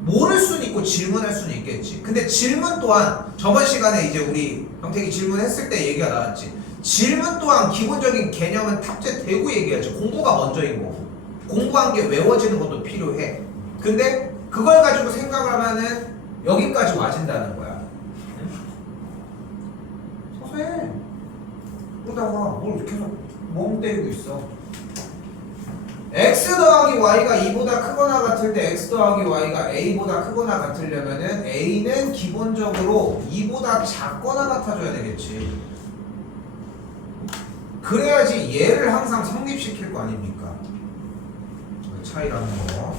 모를 수는 있고 질문할 수는 있겠지. 근데 질문 또한 저번 시간에 이제 우리 형택이 질문했을 때 얘기가 나왔지. 질문 또한 기본적인 개념은 탑재되고 얘기하지. 공부가 먼저인 거고. 공부한 게 외워지는 것도 필요해. 근데 그걸 가지고 생각을 하면은 여기까지 와진다는 거야. 서서해. 그러다가 뭘 계속 멍 때리고 있어. x 더하기 y가 2보다 크거나 같을 때 x 더하기 y가 a보다 크거나 같으려면은 a는 기본적으로 2보다 작거나 같아져야 되겠지. 그래야지 얘를 항상 성립시킬 거 아닙니까? 그 차이라는 거.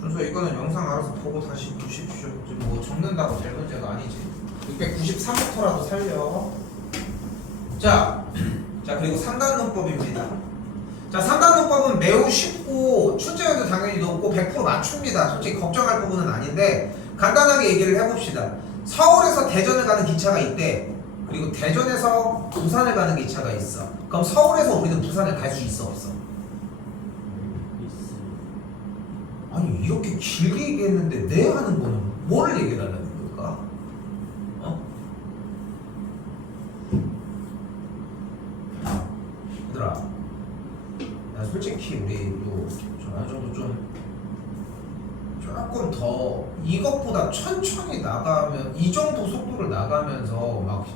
순서 이거는 영상 알아서 보고 다시 보십시오. 지금 뭐 적는다고 될 문제가 아니지. 693부터라도 살려. 자, 그리고 3단 논법입니다. 자, 3단 논법은 매우 쉽고 출제율도 당연히 높고 100% 맞춥니다. 솔직히 걱정할 부분은 아닌데 간단하게 얘기를 해봅시다. 서울에서 대전을 가는 기차가 있대. 그리고 대전에서 부산을 가는 기차가 있어. 그럼 서울에서 우리는 부산을 갈 수 있어, 없어? 아니, 이렇게 길게 얘기했는데 내 하는 거는 뭐를 얘기해달라는 걸까? 얘들아, 나 솔직히 우리도 좀 어느 정도 조금 더 이것보다 천천히 나가면, 이 정도 속도를 나가면서 막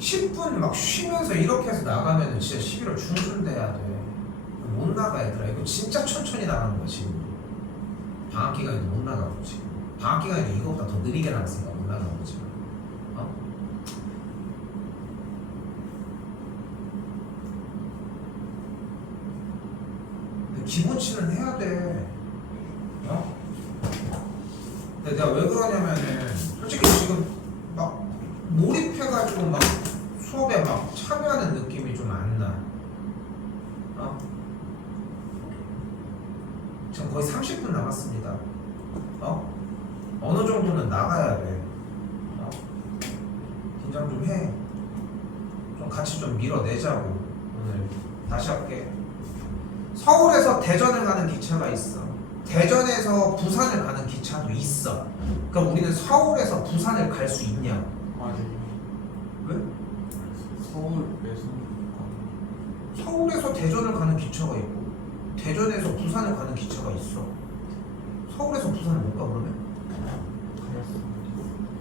10분 막 쉬면서 이렇게 해서 나가면은 진짜 11월 중순 돼야 돼. 못 나가. 얘들아, 이거 진짜 천천히 나가는 거야 지금. 방학 기간에도 못 나가고 지금. 방학 기간에도 이것보다 더 느리게 나갔으니까 못 나가는 거지. 근데 기본치는 해야 돼. 근데 내가 왜 그러냐면은 솔직히 지금 막 몰입해가지고 막 수업에 막 참여하는 느낌이 좀 안 나. 지금 거의 30분 남았습니다. 어느 정도는 나가야 돼. 긴장 좀 해. 좀 같이 좀 밀어내자고. 오늘 다시 할게. 서울에서 대전을 가는 기차가 있어. 대전에서 부산을 가는 기차도 있어. 그럼 우리는 서울에서 부산을 갈 수 있냐? 맞아요. 왜? 서울에서 대전을 가는 기차가 있고 대전에서 부산을 가는 기차가 있어. 서울에서 부산을 못 가 그러면?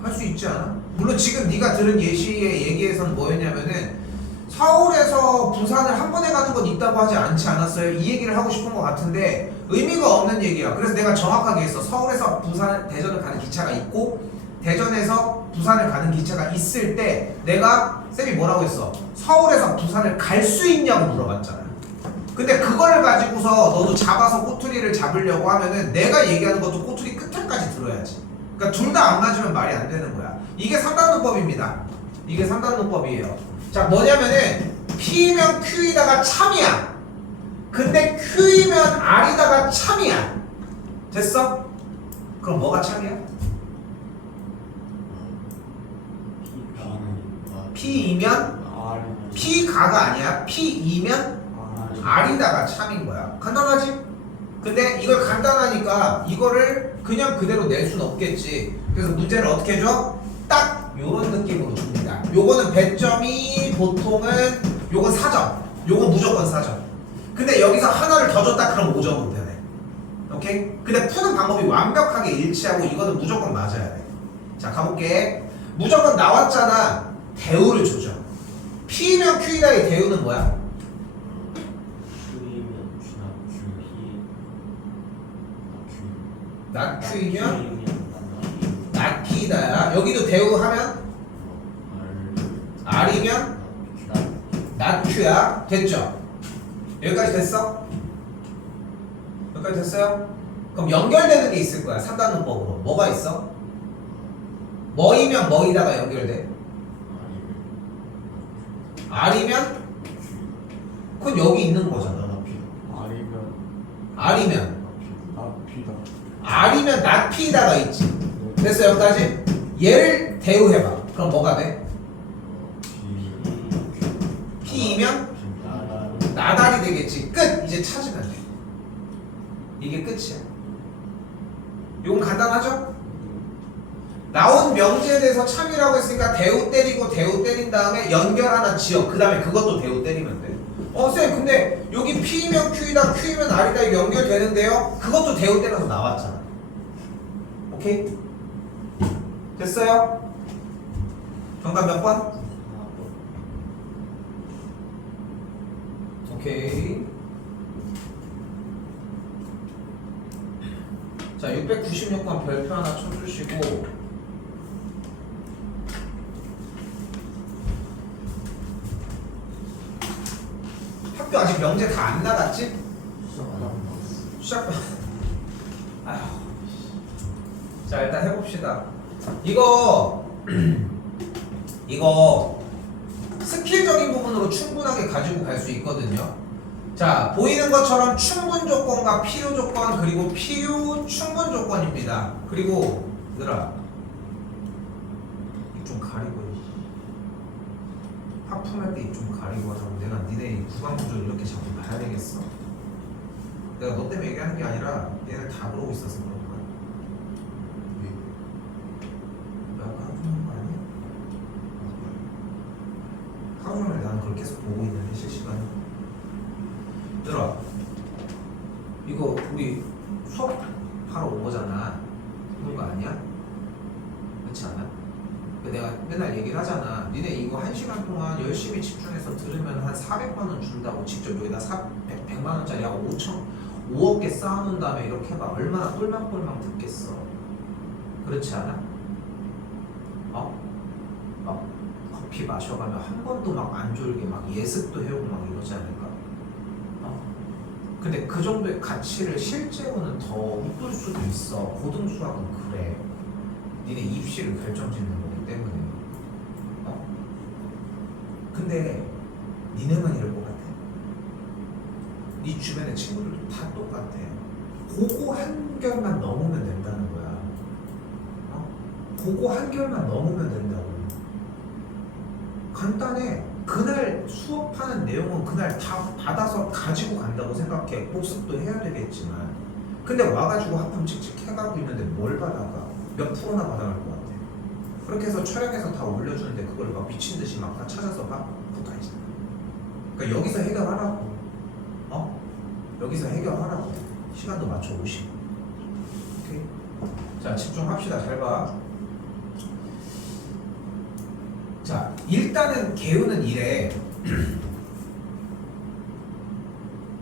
갈 수 있지 않아? 물론 지금 네가 들은 예시의 얘기에서는 뭐였냐면은 서울에서 부산을 한 번에 가는 건 있다고 하지 않지 않았어요? 이 얘기를 하고 싶은 것 같은데 의미가 없는 얘기야. 그래서 내가 정확하게 했어. 서울에서 부산, 대전을 가는 기차가 있고 대전에서 부산을 가는 기차가 있을 때 내가 쌤이 뭐라고 했어? 서울에서 부산을 갈 수 있냐고 물어봤잖아. 근데 그걸 가지고서 너도 잡아서 꼬투리를 잡으려고 하면은 내가 얘기하는 것도 꼬투리 끝에까지 들어야지. 그러니까 둘 다 안 맞으면 말이 안 되는 거야. 이게 3단노법입니다. 이게 3단노법이에요. 자, 뭐냐면은 P면 Q이다가 참이야. 근데 Q이면 R이다가 참이야. 됐어? 그럼 뭐가 참이야? P이면 P가가 아니야. P이면 R이다가 참인 거야. 간단하지? 근데 이걸 간단하니까 이거를 그냥 그대로 낼 순 없겠지. 그래서 문제를 어떻게 줘? 딱 요런 느낌으로 줍니다. 요거는 배점이 보통은 요건 4점, 요건 무조건 4점. 근데 여기서 하나를 더 줬다 그럼 5점으로 되네. 오케이? 근데 푸는 방법이 완벽하게 일치하고 이거는 무조건 맞아야 돼. 자, 가볼게. 무조건 나왔잖아. 대우를 조져. P면 Q이다의 대우는 뭐야? not Q이면 not P이다야. 여기도 대우하면 R이면 not Q야. 됐죠? 여기까지 됐어? 여기까지 됐어요? 그럼 연결되는 게 있을 거야. 3단원법으로. 뭐가 있어? 뭐이면 뭐이다가 연결돼? R이면? 그건 여기 있는 거잖아. R이면 R이면 not P다가 있지. 됐어 여기까지? 얘를 대우해봐. 그럼 뭐가 돼? P이면 나달이 되겠지. 끝! 이제 찾으면 돼. 이게 끝이야. 이건 간단하죠? 나온 명제에 대해서 참이라고 했으니까 대우 때리고 대우 때린 다음에 연결 하나 지어. 그 다음에 그것도 대우 때리면 돼. 쌤 근데 여기 P면 Q이다 Q면 R이다 이거 연결되는데요? 그것도 대우 때려서 나왔잖아. 오케이? 됐어요? 정답 몇 번? 오케이. 자, 696번 별표 하나 쳐주시고 학교 아직 명제 다 안 나갔지? 시작. 아휴. 자, 일단 해봅시다. 이거 스킬적인 부분으로 충분하게 가지고 갈 수 있거든요. 자, 보이는 것처럼 충분 조건과 필요 조건 그리고 필요 충분 조건입니다. 그리고 얘들아 입 좀 가리고 하품할 때 입 좀 가리고 하자고. 내가 니네 구강 구조를 이렇게 자꾸 봐야 되겠어? 내가 너 때문에 얘기하는 게 아니라 얘들 다 그러고 있어서 그런 거야. 왜? 내가 하품하는 거 아니야? 하루 종일 나는 그걸 계속 보고 있는데 실시간에. 얘들아 이거 우리 수업하러 온 거잖아. 그런 거 아니야? 그렇지 않아? 내가 맨날 얘기를 하잖아. 니네 이거 1시간 동안 열심히 집중해서 들으면 한 400만원 준다고. 직접 여기다 100만원짜리 하고 5억 개 쌓아놓은 다음에 이렇게 해봐. 얼마나 똘망똘망 듣겠어. 그렇지 않아? 막 커피 마셔가면 한 번도 막 안 졸게 막 예습도 해오고 막 이러지 않을까? 근데 그 정도의 가치를 실제로는 더 웃돌 수도 있어. 고등수학은 그래. 니네 입시를 결정짓는 거기 때문에. 근데 니네만 이럴 것 같아? 네 주변의 친구들도 다 똑같아. 그거 한결만 넘으면 된다는 거야. 그거 한결만 넘으면 된다고. 간단해. 그날 수업하는 내용은 그날 다 받아서 가지고 간다고 생각해. 복습도 해야 되겠지만. 근데 와가지고 하품 칙칙 해가고 있는데 뭘 받아가? 몇 프로나 받아갈 것 같아. 그렇게 해서 촬영해서 다 올려주는데 그걸 막 미친듯이 막 다 찾아서 막 붙어있잖아. 그러니까 여기서 해결하라고. 여기서 해결하라고. 시간도 맞춰 오시고. 오케이? 자, 집중합시다. 잘 봐. 자, 일단은 개요는 이래.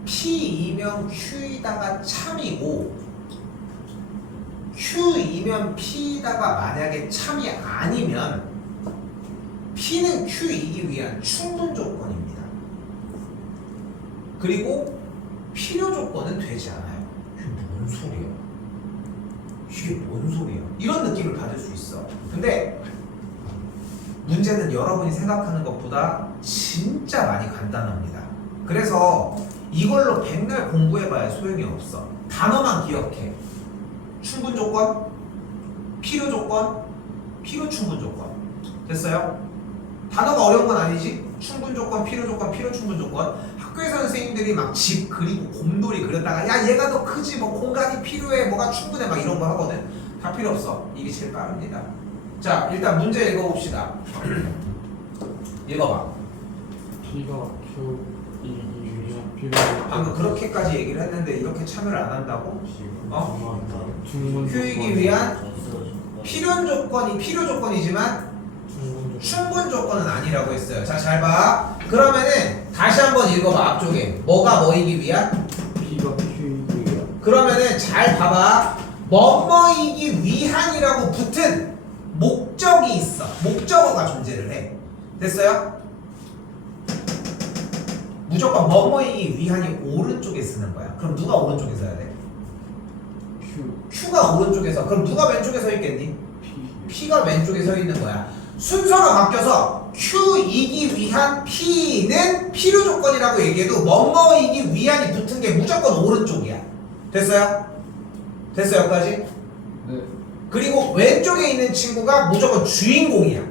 P이면 Q이다가 참이고 Q이면 P이다가 만약에 참이 아니면 P는 Q이기 위한 충분 조건입니다. 그리고 필요 조건은 되지 않아요. 이게 뭔 소리야? 이게 뭔 소리야? 이런 느낌을 받을 수 있어. 근데 문제는 여러분이 생각하는 것보다 진짜 많이 간단합니다. 그래서 이걸로 백날 공부해봐야 소용이 없어. 단어만 기억해. 충분 조건, 필요 조건, 필요 충분 조건. 됐어요? 단어가 어려운 건 아니지? 충분 조건, 필요 조건, 필요 충분 조건. 학교에서 선생님들이 막 집 그리고 곰돌이 그렸다가 야 얘가 더 크지 뭐 공간이 필요해 뭐가 충분해 막 이런 거 하거든. 다 필요 없어. 이게 제일 빠릅니다. 자 일단 문제 읽어봅시다. 읽어봐. P가 Q 이기면 P를 방금 그렇게까지 얘기를 했는데 이렇게 참여를 안 한다고? 충분 Q이기 위한 필요 조건이 필요 조건이지만 충분 조건은 아니라고 했어요. 자, 잘 봐. 그러면은 다시 한번 읽어봐. 앞쪽에 뭐가 뭐이기 위한? P가 Q이기 위한 그러면은 잘 봐봐. 뭐뭐이기 위한이라고 붙은 목적이 있어. 목적어가 존재를 해. 됐어요? 무조건 뭐뭐이기 위한이 오른쪽에 쓰는 거야. 그럼 누가 오른쪽에 서야 돼? Q Q가 오른쪽에서. 그럼 누가 왼쪽에 서 있겠니? P P가 왼쪽에 서 있는 거야. 순서가 바뀌어서 Q이기 위한 P는 필요 조건이라고 얘기해도 뭐뭐이기 위한이 붙은 게 무조건 오른쪽이야. 됐어요? 됐어요? 여기까지? 네. 그리고 왼쪽에 있는 친구가 무조건 주인공이야.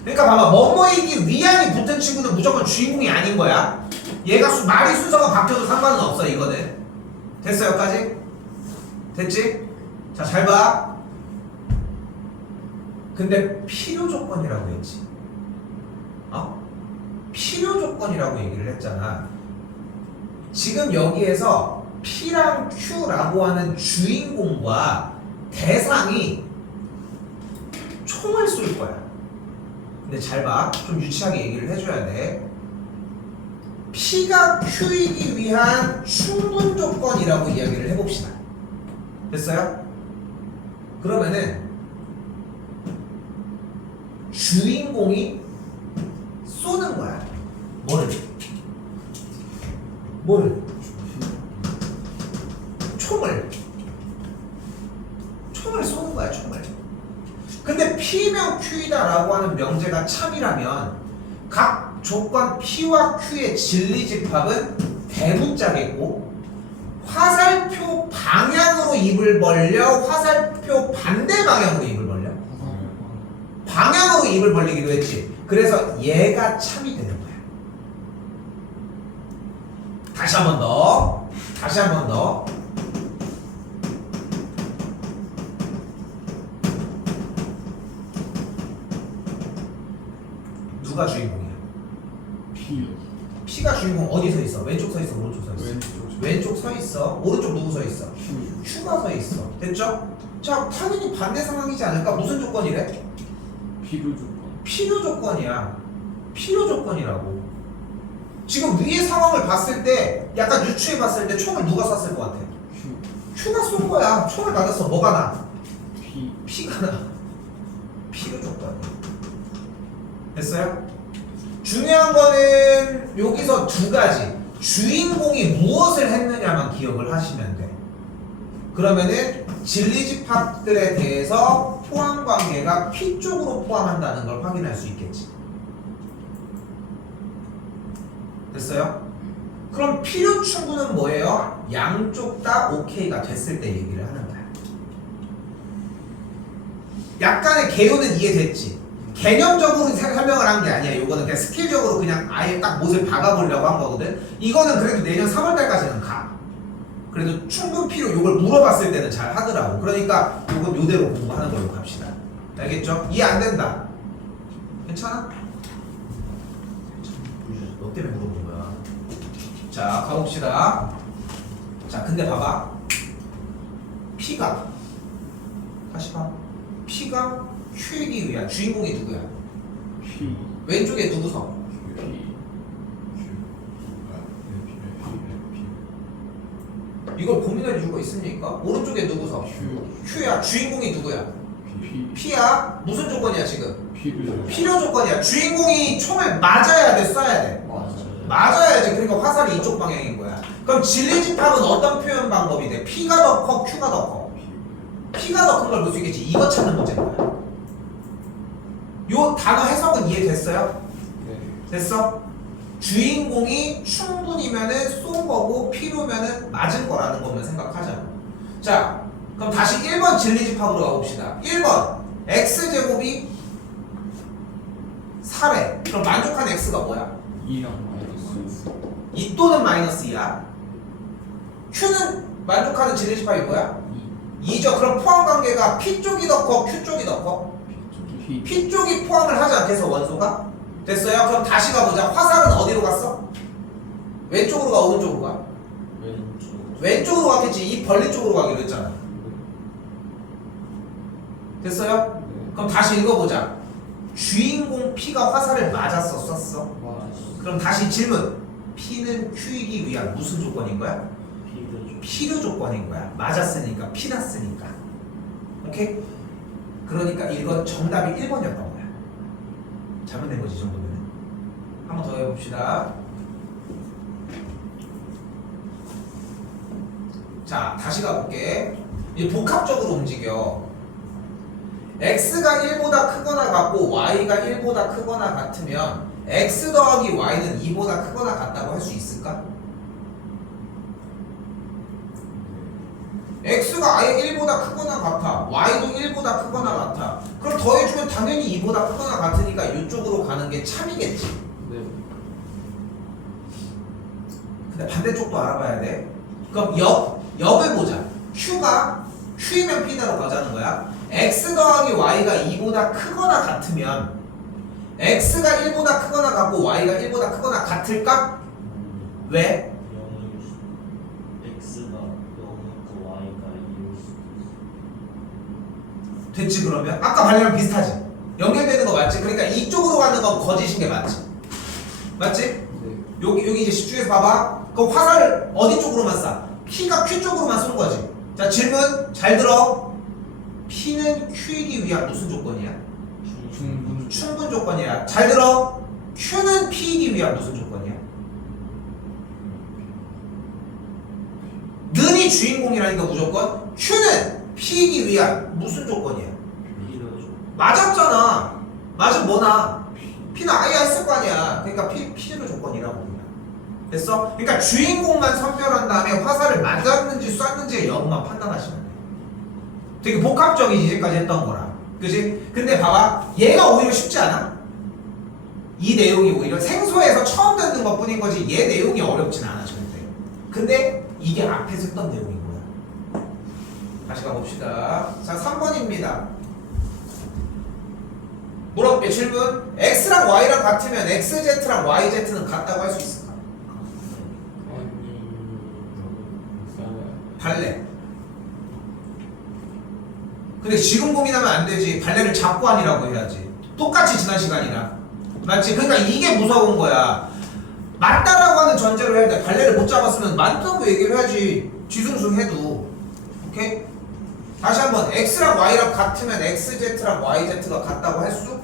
그러니까 봐봐. 뭐뭐이기 위한이 붙은 친구는 무조건 주인공이 아닌 거야. 얘가 말이 순서가 바뀌어도 상관은 없어. 이거는. 됐어요? 여기까지? 됐지? 자, 잘 봐. 근데 필요 조건이라고 했지. 필요 조건이라고 얘기를 했잖아. 지금 여기에서 P랑 Q라고 하는 주인공과 대상이 총을 쏠 거야. 근데 잘 봐. 좀 유치하게 얘기를 해줘야 돼. P가 Q이기 위한 충분 조건이라고 이야기를 해봅시다. 됐어요? 그러면은 주인공이 쏘는 거야. 뭐를? 총을 쏘는 거야. 총을. 근데 P명 Q이다라고 하는 명제가 참이라면 각 조건 P와 Q의 진리집합은 대문자겠고 화살표 방향으로 입을 벌려 화살표 반대 방향으로 입을 벌려 방향으로 입을 벌리기로 했지. 그래서 얘가 참이 되는 거야. 다시 한 번 더. 누가 주인공이야? P P가 주인공 어디 서 있어? 왼쪽 서 있어? 오른쪽 서 있어? 왼쪽 왼쪽 서 있어. 오른쪽 누구 서 있어? Q Q가 서 있어. 됐죠? 자, 당연히 반대 상황이지 않을까? 무슨 조건이래? 필요 조건 필요 조건이야. 필요 조건이라고. 지금 위의 상황을 봤을 때 약간 유추해 봤을 때 총을 누가 쐈을 것 같아? Q Q가 쏜 거야. 총을 맞았어. 뭐가 나? P P가 나. 필요 조건이야. 됐어요? 중요한 거는 여기서 두 가지. 주인공이 무엇을 했느냐만 기억을 하시면 돼. 그러면은 진리집합들에 대해서 포함 관계가 P 쪽으로 포함한다는 걸 확인할 수 있겠지. 됐어요? 그럼 필요 충분은 뭐예요? 양쪽 다 OK가 됐을 때 얘기를 하는 거야. 약간의 개요는 이해됐지? 개념적으로 설명을 한 게 아니야. 이거는 그냥 스킬적으로 그냥 아예 딱 못을 박아보려고 한 거거든. 이거는 그래도 내년 3월달까지는 가. 그래도 충분 필요 요걸 물어봤을 때는 잘 하더라고. 그러니까 요건 요대로 공부하는 걸로 갑시다. 알겠죠? 이해 안 된다. 괜찮아? 너 때문에 물어본 거야. 자, 가봅시다. 자, 근데 봐봐. P가 다시 봐. P가 Q이기 위한 주인공이 누구야? P 왼쪽에 누구 서? P 이걸 고민할 이유가 있습니까? 오른쪽에 누구 서? Q Q야. 주인공이 누구야? P P야. 무슨 조건이야 지금? P를 필요 조건이야. 주인공이 총을 맞아야 돼, 쏴야 돼? 맞아야지. 그러니까 화살이 이쪽 방향인 거야. 그럼 진리집합은 어떤 표현 방법이 돼? P가 더 커, Q가 더 커? P가 더 큰 걸 볼 수 있겠지. 이거 찾는 문제인 거야. 요 단어 해석은 이해됐어요? 네. 됐어? 주인공이 충분이면은 쏜 거고 필요면은 맞은 거라는 것만 생각하자. 자, 그럼 다시 1번 진리집합으로 가봅시다. 1번 x제곱이 4래. 그럼 만족한 x가 뭐야? 2랑 마이너스 2 또는 마이너스 2야. q는 만족하는 진리집합이 뭐야? 2죠. 그럼 포함 관계가 p 쪽이 더 커, q 쪽이 더 커? 2. p 쪽이 포함을 하지 않겠어, 원소가? 됐어요? 그럼 다시 가보자. 화살은 어디로 갔어? 왼쪽으로 가, 오른쪽으로 가? 왼쪽. 왼쪽으로 갔겠지. 이 벌리 쪽으로 가기로 했잖아. 됐어요? 네. 그럼 다시 읽어보자. 주인공 P가 화살을 맞았어, 썼어? 마이너스 그럼 다시 질문. P는 Q이기 위한 무슨 조건인 거야? 비교적. 필요 조건인 거야. 맞았으니까, 피 났으니까. 오케이? 그러니까 이건 정답이 1번이었던 거야. 잘못된 거지, 이 정도면. 한 번 더 해봅시다. 자, 다시 가볼게. 이제 복합적으로 움직여. x가 1보다 크거나 같고 y가 1보다 크거나 같으면 x 더하기 y는 2보다 크거나 같다고 할 수 있을까? x가 아예 1보다 크거나 같아. y도 1보다 크거나 같아. 그럼 더해주면 당연히 2보다 크거나 같으니까 이쪽으로 가는 게 참이겠지. 네. 근데 반대쪽도 알아봐야 돼. 그럼 역을 보자. q가 q이면 p대로 가자는 거야. x 더하기 y가 2보다 크거나 같으면 x가 1보다 크거나 같고 y가 1보다 크거나 같을까? 왜? 0일 수. x가 0이고 y가 2일 수도 있어. 됐지 그러면? 아까 발레랑 비슷하지? 연결되는 거 맞지? 그러니까 이쪽으로 가는 건 거짓인 게 맞지? 맞지? 네. 여기 이제 집중해서 봐봐. 그럼 화살을 어디 쪽으로만 쏴? P가 Q 쪽으로만 쏘는 거지. 자 질문 잘 들어. P는 Q이기 위한 무슨 조건이야? 충분 충분 조건이야. 잘 들어. Q는 P이기 위한 무슨 조건이야? 는이 주인공이라니까 무조건. Q는 P이기 위한 무슨 조건이야? 비교적. 맞았잖아. 맞은 뭐나? P는 아예 했을 거 아니야. 그러니까 P는 조건이라고 그냥. 됐어? 그러니까 주인공만 선별한 다음에 화살을 맞았는지 쐈는지의 여부만 판단하시면 돼. 되게 복합적이지 이제까지 했던 거라. 그지? 근데 봐봐. 얘가 오히려 쉽지 않아? 이 내용이 오히려 생소해서 처음 듣는 것 뿐인 거지 얘 내용이 어렵진 않아 절대. 근데 이게 앞에서 했던 내용인 거야. 다시 가봅시다. 자 3번입니다. 물어볼게 질문. x랑 y랑 같으면 xz랑 yz는 같다고 할 수 있을까? 발레. 근데 지금 고민하면 안 되지. 발레를 잡고 아니라고 해야지. 똑같이 지난 시간이랑. 맞지? 그러니까 이게 무서운 거야. 맞다라고 하는 전제로 해야 돼. 발레를 못 잡았으면 맞다고 얘기를 해야지. 뒤숭숭 해도. 오케이? 다시 한번 x랑 y랑 같으면 xz랑 yz가 같다고 할 수 있어요.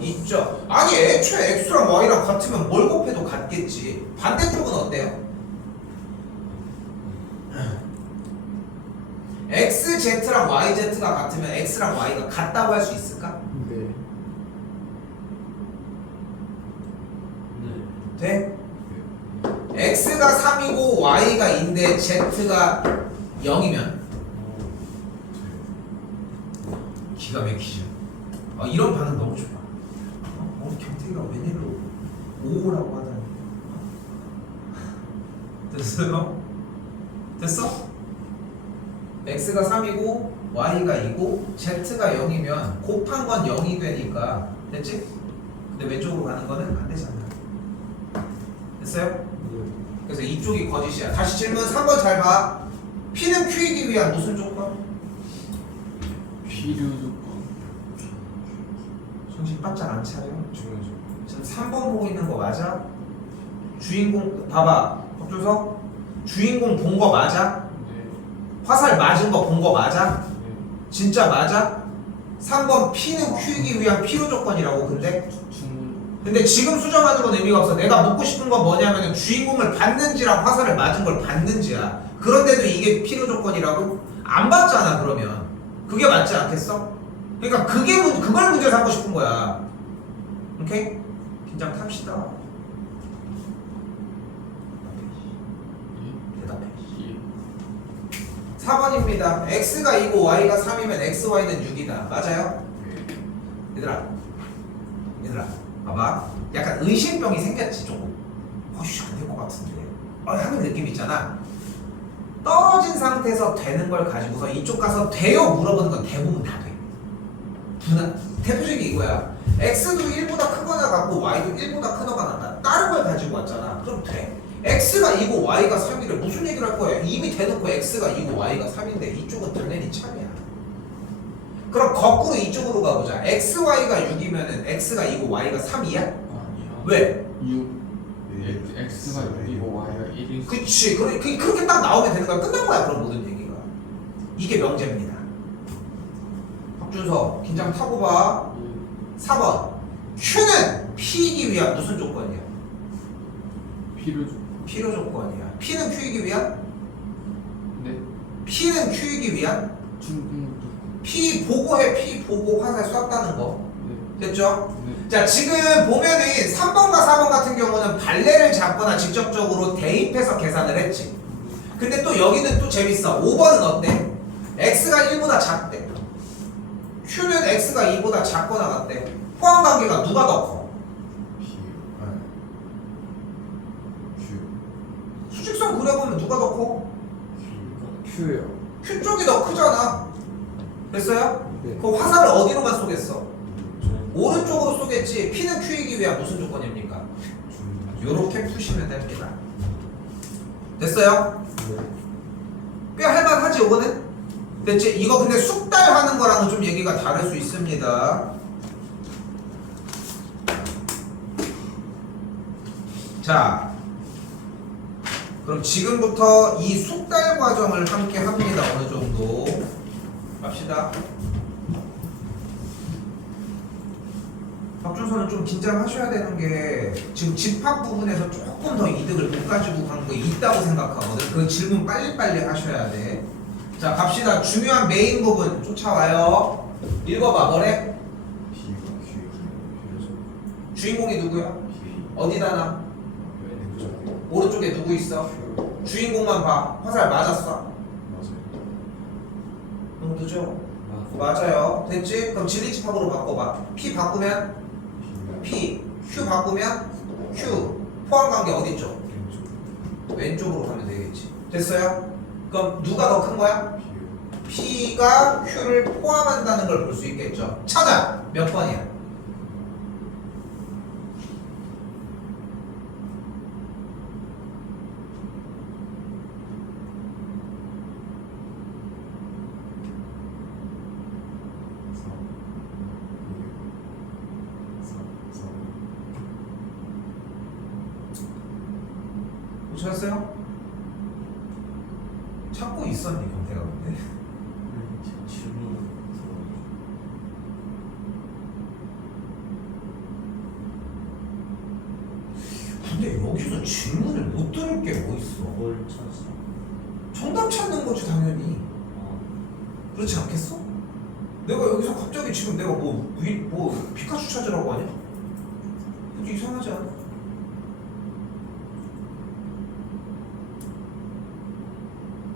있죠. 아니 애초에 x랑 y랑 같으면 뭘 곱해도 같겠지. 반대쪽은 어때요? xz랑 yz가 같으면 x랑 y가 같다고 할 수 있을까? 네. 네. 돼? x가 3이고 y가 2인데 z가 0이면 기가 막히죠. 이런 반응 너무 좋아. 경태가 웬일로 5라고 하다니. 됐어요? 됐어? x가 3이고 y가 2고 z가 0이면 곱한 건 0이 되니까 됐지? 근데 왼쪽으로 가는 거는 안 되잖아. 됐어요? 네. 그래서 이쪽이 거짓이야. 다시 질문 3번 잘 봐. P는 Q이기 위한 무슨 조건? 필요 조건 정신 바짝 안 차려. 중요죠. 지금 3번 보고 있는 거 맞아? 주인공 봐봐. 박조석 주인공 본 거 맞아? 네. 화살 맞은 거 본 거 맞아? 네. 진짜 맞아? 3번 P는 Q이기 위한 필요 조건이라고. 근데 지금 수정하는 건 의미가 없어. 내가 묻고 싶은 건 뭐냐면 주인공을 봤는지랑 화살을 맞은 걸 봤는지야. 그런데도 이게 필요 조건이라고? 안 봤잖아 그러면. 그게 맞지 않겠어? 그러니까 그걸 문제 삼고 싶은 거야. 오케이? 긴장 탑시다. 대답해. 4번입니다. x가 2고 y가 3이면 xy는 6이다. 맞아요? 얘들아 봐봐. 약간 의심병이 생겼지 조금. 어이씨 안 될 것 같은데 하는 느낌 있잖아. 떨어진 상태에서 되는 걸 가지고서 이쪽 가서 돼요 물어보는 건 대부분 다 돼. 대표적인 게 이거야. x도 1보다 크거나 같고 y도 1보다 크거나 같다. 다른 걸 가지고 왔잖아. 그럼 돼. x가 2고 y가 3이래. 무슨 얘기를 할 거야? 이미 대놓고 x가 2고 y가 3인데 이쪽은 당연히 참이야. 그럼 거꾸로 이쪽으로 가보자. xy가 6이면은 x가 2고 y가 3이야? 아니야. 왜? 6 x가 6이고 y가 1이 그치. 그렇게 딱 나오면 되는 거야. 끝난 거야. 그럼 모든 얘기가. 이게 명제입니다. 박준서 긴장 타고 봐. 4번. Q는 P이기 위한 무슨 조건이야? 필요 조건이야. P는 Q이기 위한? 네. P는 Q이기 위한? 중분도 P 보고 해. P 보고 화살 쐈다는 거. 네. 됐죠? 네. 자, 지금 보면은 3번과 4번 같은 경우는 발레를 잡거나 직접적으로 대입해서 계산을 했지. 근데 또 여기는 또 재밌어. 5번은 어때? x가 1보다 작대. q는 x가 2보다 작거나 같대. 포함 관계가 누가 더 커? 수직선 그려보면 누가 더 커? Q예요. q 쪽이 더 크잖아. 됐어요? 네. 그 화살을 어디로만 쏘겠어? 오른쪽으로 쏘겠지. P는 Q이기 위한 무슨 조건입니까? 요렇게 푸시면 됩니다. 됐어요? 네. 꽤 할만하지 요거는? 됐지? 이거 근데 숙달하는 거랑은 좀 얘기가 다를 수 있습니다. 자, 그럼 지금부터 이 숙달 과정을 함께 합니다. 어느 정도 갑시다. 박준서는 좀 긴장하셔야 되는 게 지금 집합 부분에서 조금 더 이득을 못 가지고 간 거 있다고 생각하거든. 그 질문 빨리빨리 하셔야 돼. 자, 갑시다. 중요한 메인 부분 쫓아와요. 읽어봐. 뭐래? 주인공이 누구야? 어디다 놔? 오른쪽에 누구 있어? 주인공만 봐. 화살 맞았어? 너무 늦어. 맞아요. 됐지? 그럼 진리집합으로 바꿔봐. P 바꾸면 P, Q 바꾸면 Q. 포함관계 어디쪽? 왼쪽으로 가면 되겠지. 됐어요? 그럼 누가 더 큰 거야? P가 Q를 포함한다는 걸 볼 수 있겠죠. 찾아! 몇 번이야? 보셨어요? 찾고 있었니 경태가 근데? 근데 여기서 질문을 못 들을 게 뭐 있어? 뭘 찾았어? 정답 찾는 거지 당연히. 그렇지 않겠어? 내가 여기서 갑자기 지금 내가 뭐 피카츄 찾으라고 하냐? 그게 이상하지 않아?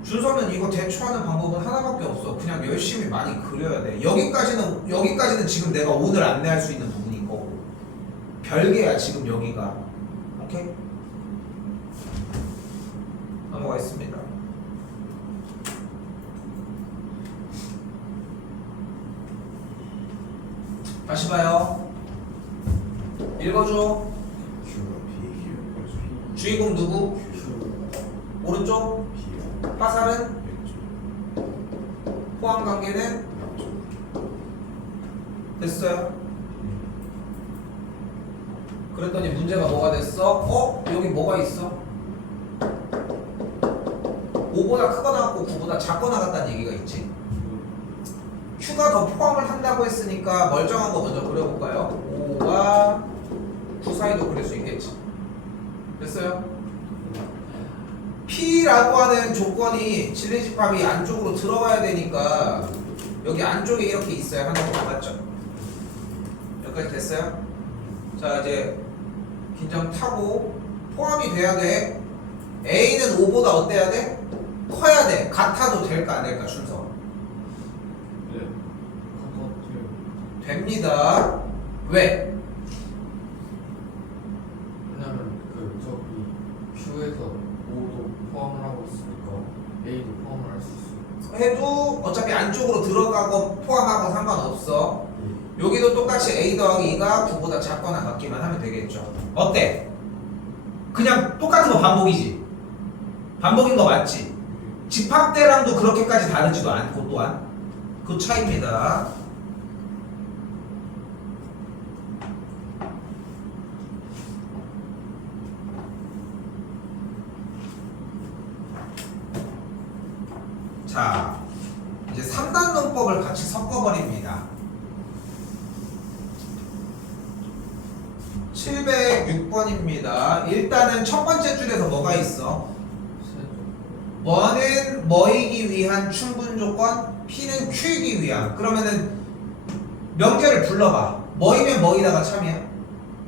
준서는 이거 대처하는 방법은 하나밖에 없어. 그냥 열심히 많이 그려야 돼. 여기까지는 지금 내가 오늘 안내할 수 있는 부분인 거고. 별개야 지금 여기가. 오케이? 넘어가겠습니다. 다시 봐요. 읽어줘. 주인공 누구? 오른쪽? 화살은? 포함 관계는? 됐어요? 그랬더니 문제가 뭐가 됐어? 여기 뭐가 있어? 5보다 크거나 같고 9보다 작거나 같다는 얘기가 있지. Q가 더 포함을 한다고 했으니까 멀쩡한 거 먼저 그려볼까요? 5와 9 사이도 그릴 수 있겠지. 됐어요? P라고 하는 조건이 진리집합이 안쪽으로 들어가야 되니까 여기 안쪽에 이렇게 있어요. 하나 더 맞죠? 여기까지 됐어요? 자 이제 긴장 타고 포함이 돼야 돼. A는 5보다 어때야 돼? 커야 돼. 같아도 될까 안 될까 순서? 네. 같아요. 됩니다. 왜? 왜냐면 그 저기 Q에서 5도 포함을 하고 있으니까 A도 포함을 할 수 있어요. 해도 어차피 안쪽으로 들어가고 포함하고 상관없어. 여기도 똑같이 A 더하기 2가 9보다 작거나 같기만 하면 되겠죠. 어때? 그냥 똑같은 거 반복이지? 반복인 거 맞지? 집합대랑도 그렇게까지 다르지도 않고 또한 그 차이입니다. 자, 이제 3단 논법을 같이 섞어버립니다. 706번입니다. 일단은 첫 번째 줄에서 뭐가 있어? 뭐는 뭐이기 위한 충분 조건, P는 Q이기 위한. 그러면은 명제를 불러봐. 뭐이면 뭐이다가 참이야?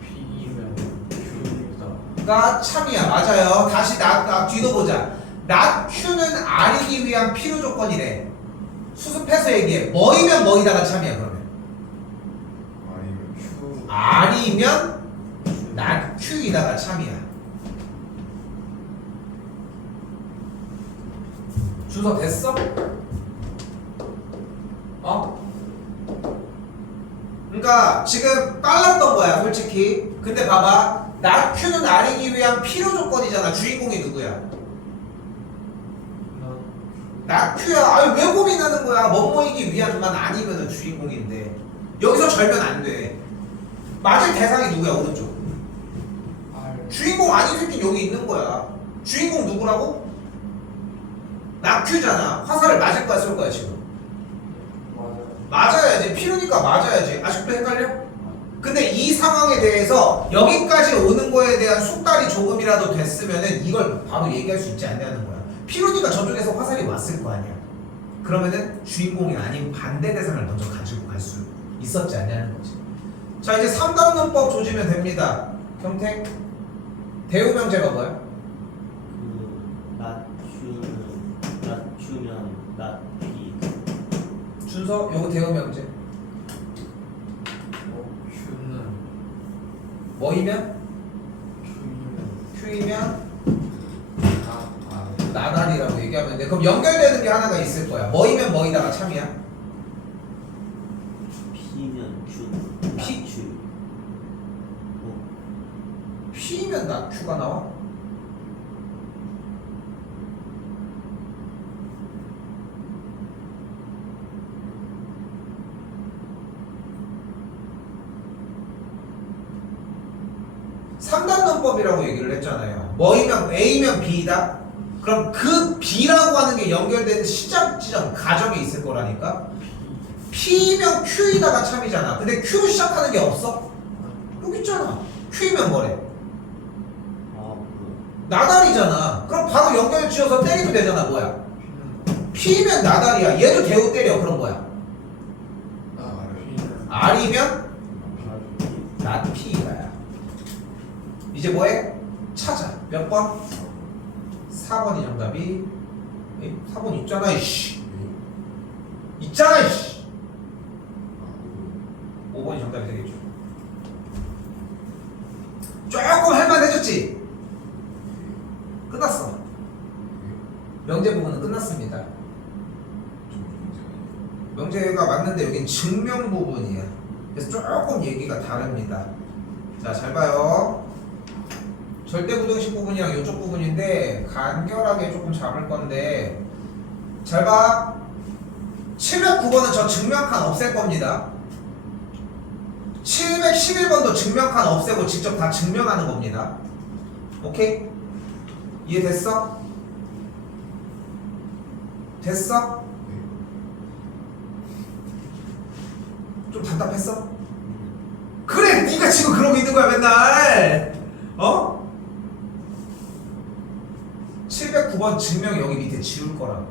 P이면 Q입니다. 가 참이야. 맞아요. 다시 나 뒤도 보자. not Q는 R이기 위한 필요 조건이래. 수습해서 얘기해. 뭐이면 뭐이다가 참이야 그러면. 아니면 Q. R이면 not Q이다가 참이야. 준서 됐어? 어? 그러니까 지금 빨랐던 거야 솔직히. 근데 봐봐. not Q는 R이기 위한 필요 조건이잖아. 주인공이 누구야? not Q야. 아니 왜 고민하는 거야? 뭐뭐이기 위한만 아니면은 주인공인데. 여기서 절면 안 돼. 맞을 대상이 누구야 오른쪽? R. 주인공 아닌 새끼 여기 있는 거야. 주인공 누구라고? 낙큐잖아. 화살을 맞을 거야 쏠 거야 지금? 맞아요. 맞아야지. 필요니까 맞아야지. 아직도 헷갈려? 근데 이 상황에 대해서 여기까지 오는 거에 대한 숙달이 조금이라도 됐으면은 이걸 바로 얘기할 수 있지 않냐는 거야. 필요니까 저쪽에서 화살이 왔을 거 아니야. 그러면은 주인공이 아닌 반대 대상을 먼저 가지고 갈 수 있었지 않냐는 거지. 자 이제 3단 논법 조지면 됩니다. 경택 대우 명제가 뭐야? 낮추면 낮비. 준서 요거 대우 명제. Q는 뭐이면? Q이면 Q이면 R. 나날이라고 얘기하면 돼. 그럼 연결되는 게 하나가 있을 거야. 뭐이면 뭐이다가 참이야? P면 Q. P? 낮추. P면 나 Q가 나와? 삼단 논법이라고 얘기를 했잖아요. 뭐이면 A면 B이다? 그럼 그 B라고 하는 게 연결된 시작 지점 가정에 있을 거라니까? P면 Q이다가 참이잖아. 근데 Q 시작하는 게 없어? 여기 있잖아. Q면 뭐래? 나달이잖아. 그럼 바로 연결 지어서 때리면 되잖아. 뭐야? P면 나달이야. 얘도 대우 때려. 그럼 뭐야? R이면 not P가야. 이제 뭐해? 찾아. 몇 번? 4번이 정답이. 4번 있잖아 이씨. 있잖아 이씨. 5번이 정답이 되겠죠. 조금 할만해졌지? 끝났어. 명제 부분은 끝났습니다. 명제가 맞는데 여긴 증명 부분이야. 그래서 조금 얘기가 다릅니다. 자, 잘 봐요. 절대부등식 부분이랑 이쪽 부분인데 간결하게 조금 잡을 건데 잘 봐. 709번은 저 증명칸 없앨 겁니다. 711번도 증명칸 없애고 직접 다 증명하는 겁니다. 오케이? 이해됐어? 됐어? 좀 답답했어? 그래 네가 지금 그러고 있는 거야 맨날. 어? 709번 증명 여기 밑에 지울 거라고.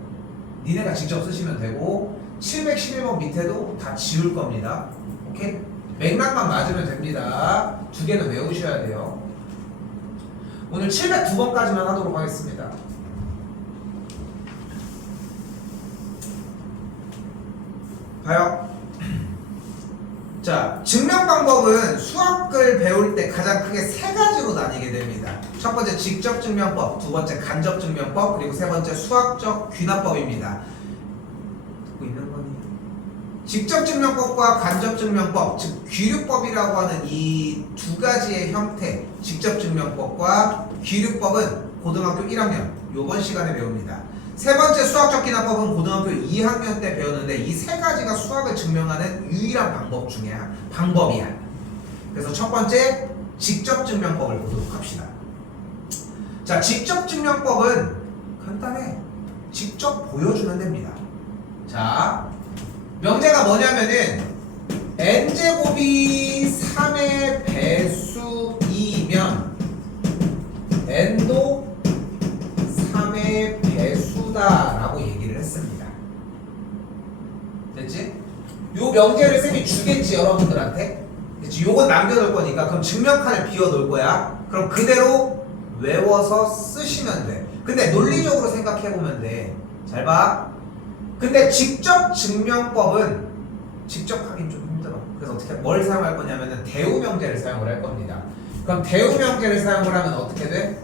니네가 직접 쓰시면 되고 711번 밑에도 다 지울 겁니다. 오케이? 맥락만 맞으면 됩니다. 두 개는 외우셔야 돼요. 오늘 702번까지만 하도록 하겠습니다. 봐요. 자, 증명 방법은 수학을 배울 때 가장 크게 세 가지로 나뉘게 됩니다. 첫 번째 직접 증명법, 두 번째 간접 증명법, 그리고 세 번째 수학적 귀납법입니다. 듣고 있는 거니? 직접 증명법과 간접 증명법, 즉 귀류법이라고 하는 이 두 가지의 형태, 직접 증명법과 귀류법은 고등학교 1학년 요번 시간에 배웁니다. 세 번째 수학적 귀납법은 고등학교 2학년 때 배웠는데 이 세 가지가 수학을 증명하는 유일한 방법이야. 그래서 첫 번째 직접 증명법을 보도록 합시다. 자, 직접 증명법은 간단해. 직접 보여주면 됩니다. 자, 명제가 뭐냐면은 n제곱이 3의 배수이면 n도 3의 배수다라고 얘기를 했습니다. 됐지? 요 명제를 쌤이 주겠지 여러분들한테. 됐지? 요건 남겨놓을 거니까 그럼 증명칸을 비워놓을 거야. 그럼 그대로 외워서 쓰시면 돼. 근데 논리적으로 생각해보면 돼. 잘 봐. 근데 직접 증명법은 직접 하긴 좀 힘들어. 그래서 뭘 사용할 거냐면은 대우 명제를 사용을 할 겁니다. 그럼 대우 명제를 사용을 하면 어떻게 돼?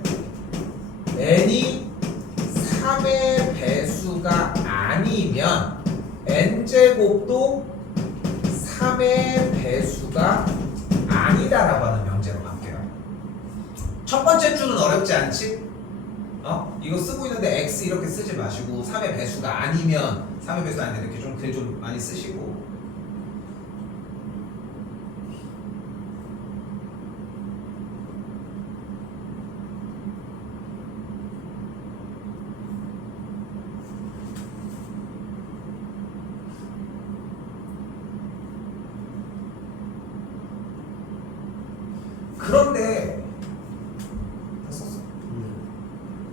n이 3의 배수가 아니면 n제곱도 3의 배수가 아니다라고 하는 명제로 바뀌어요. 첫 번째 줄은 어렵지 않지? 이거 쓰고 있는데 x 이렇게 쓰지 마시고 3의 배수가 아니면 3의 배수가 아닌데 이렇게 좀 글 좀 많이 쓰시고.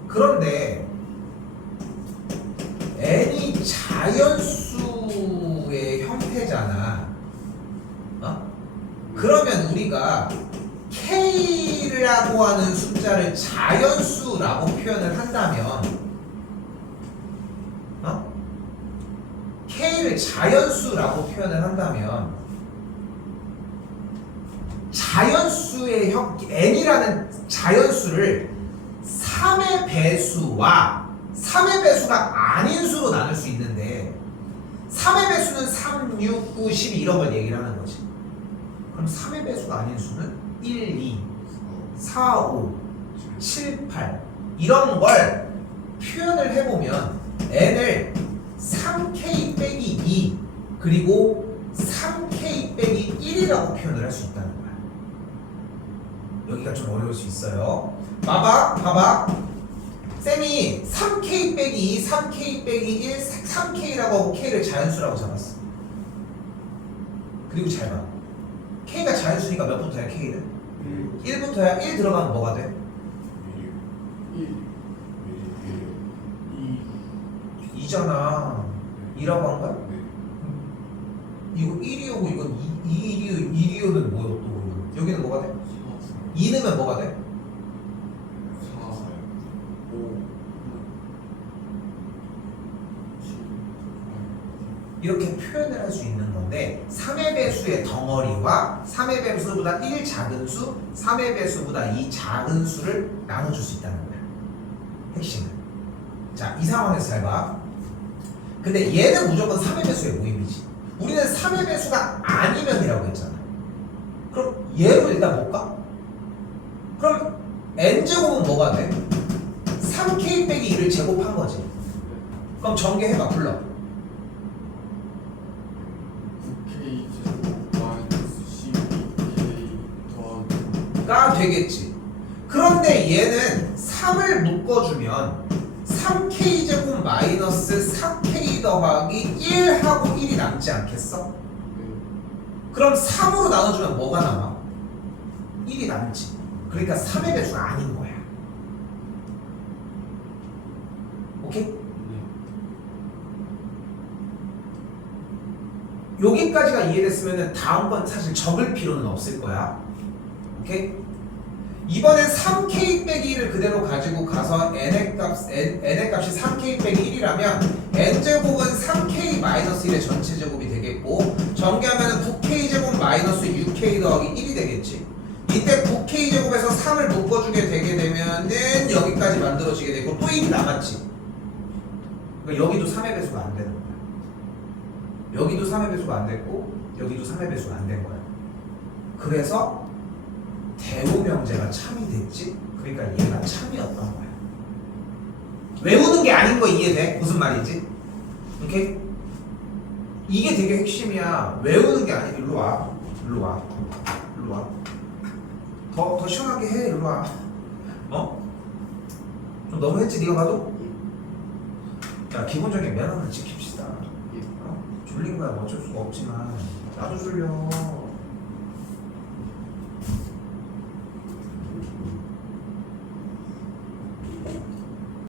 그런데 n이 자연수의 형태잖아. 그러면 우리가 k라고 하는 숫자를 자연수라고 표현을 한다면 k를 자연수라고 표현을 한다면 자연수의 n이라는 자연수를 3의 배수와 3의 배수가 아닌 수로 나눌 수 있는데 3의 배수는 3, 6, 9, 12 이런 걸 얘기를 하는 거지. 그럼 3의 배수가 아닌 수는 1, 2, 4, 5, 7, 8 이런 걸 표현을 해보면 n을 3k 빼기 2 그리고 3k 빼기 1이라고 표현을 할 수 있다는 거야. 여기가 좀 어려울 수 있어요. 봐봐. 쌤이 3k 빼기 2, 3k 빼기 1, 3k라고 하고 k를 자연수라고 잡았어. 그리고 잘 봐. k가 자연수니까 몇 부터야 k는? 1부터야. 1 들어가면 뭐가 돼? 2잖아. 2라고 한 거야? 이거 1이오고 이건 2이오는 뭐야 또? 여기는 뭐가 돼? 2 넣으면 뭐가 돼? 4, 5, 6, 7, 8 이렇게 표현을 할 수 있는 건데 3의 배수의 덩어리와 3의 배수보다 1 작은 수, 3의 배수보다 2 작은 수를 나눠줄 수 있다는 거야. 핵심은. 자, 이 상황에서 잘 봐. 근데 얘는 무조건 3의 배수의 모임이지. 우리는 3의 배수가 아니면이라고 했잖아. 그럼 얘로 일단 볼까? 그럼 n제곱은 뭐가 돼? 3k 빼기 2를 제곱한 거지. 그럼 전개해봐. 불러. 9k 제곱 마이너스 12k 더하기 가 되겠지. 그런데 얘는 3을 묶어주면 3k 제곱 마이너스 4k 더하기 1하고 1이 남지 않겠어? 그럼 3으로 나눠주면 뭐가 남아? 1이 남지. 그러니까 3의 배수가 아닌 거야. 오케이? 여기까지가 이해됐으면 다음번 사실 적을 필요는 없을 거야. 오케이? 이번엔 3k 빼기 1을 그대로 가지고 가서 n의 값이 3k 빼기 1이라면 n제곱은 3k 마이너스 1의 전체 제곱이 되겠고 전개하면 9k 제곱 마이너스 6k 더하기 1이 되겠지. 이때 9k 제곱에서 3을 묶어주게 되게 되면은 여기까지 만들어지게 되고 또 1이 남았지. 그러니까 여기도 3의 배수가 안 되는 거야. 여기도 3의 배수가 안 됐고 여기도 3의 배수가 안 된 거야. 그래서 대우명제가 참이 됐지. 그러니까 얘가 참이었던 거야. 외우는 게 아닌 거 이해돼? 무슨 말이지? 오케이? 이게 되게 핵심이야. 외우는 게 아니고 일로 와. 일로 와. 일로 와. 더 시원하게 해. 일로 와. 어? 좀 너무했지 네가 봐도? 야 기본적인 매너는 지킵시다. 어? 졸린 거야 뭐 어쩔 수가 없지만 나도 졸려.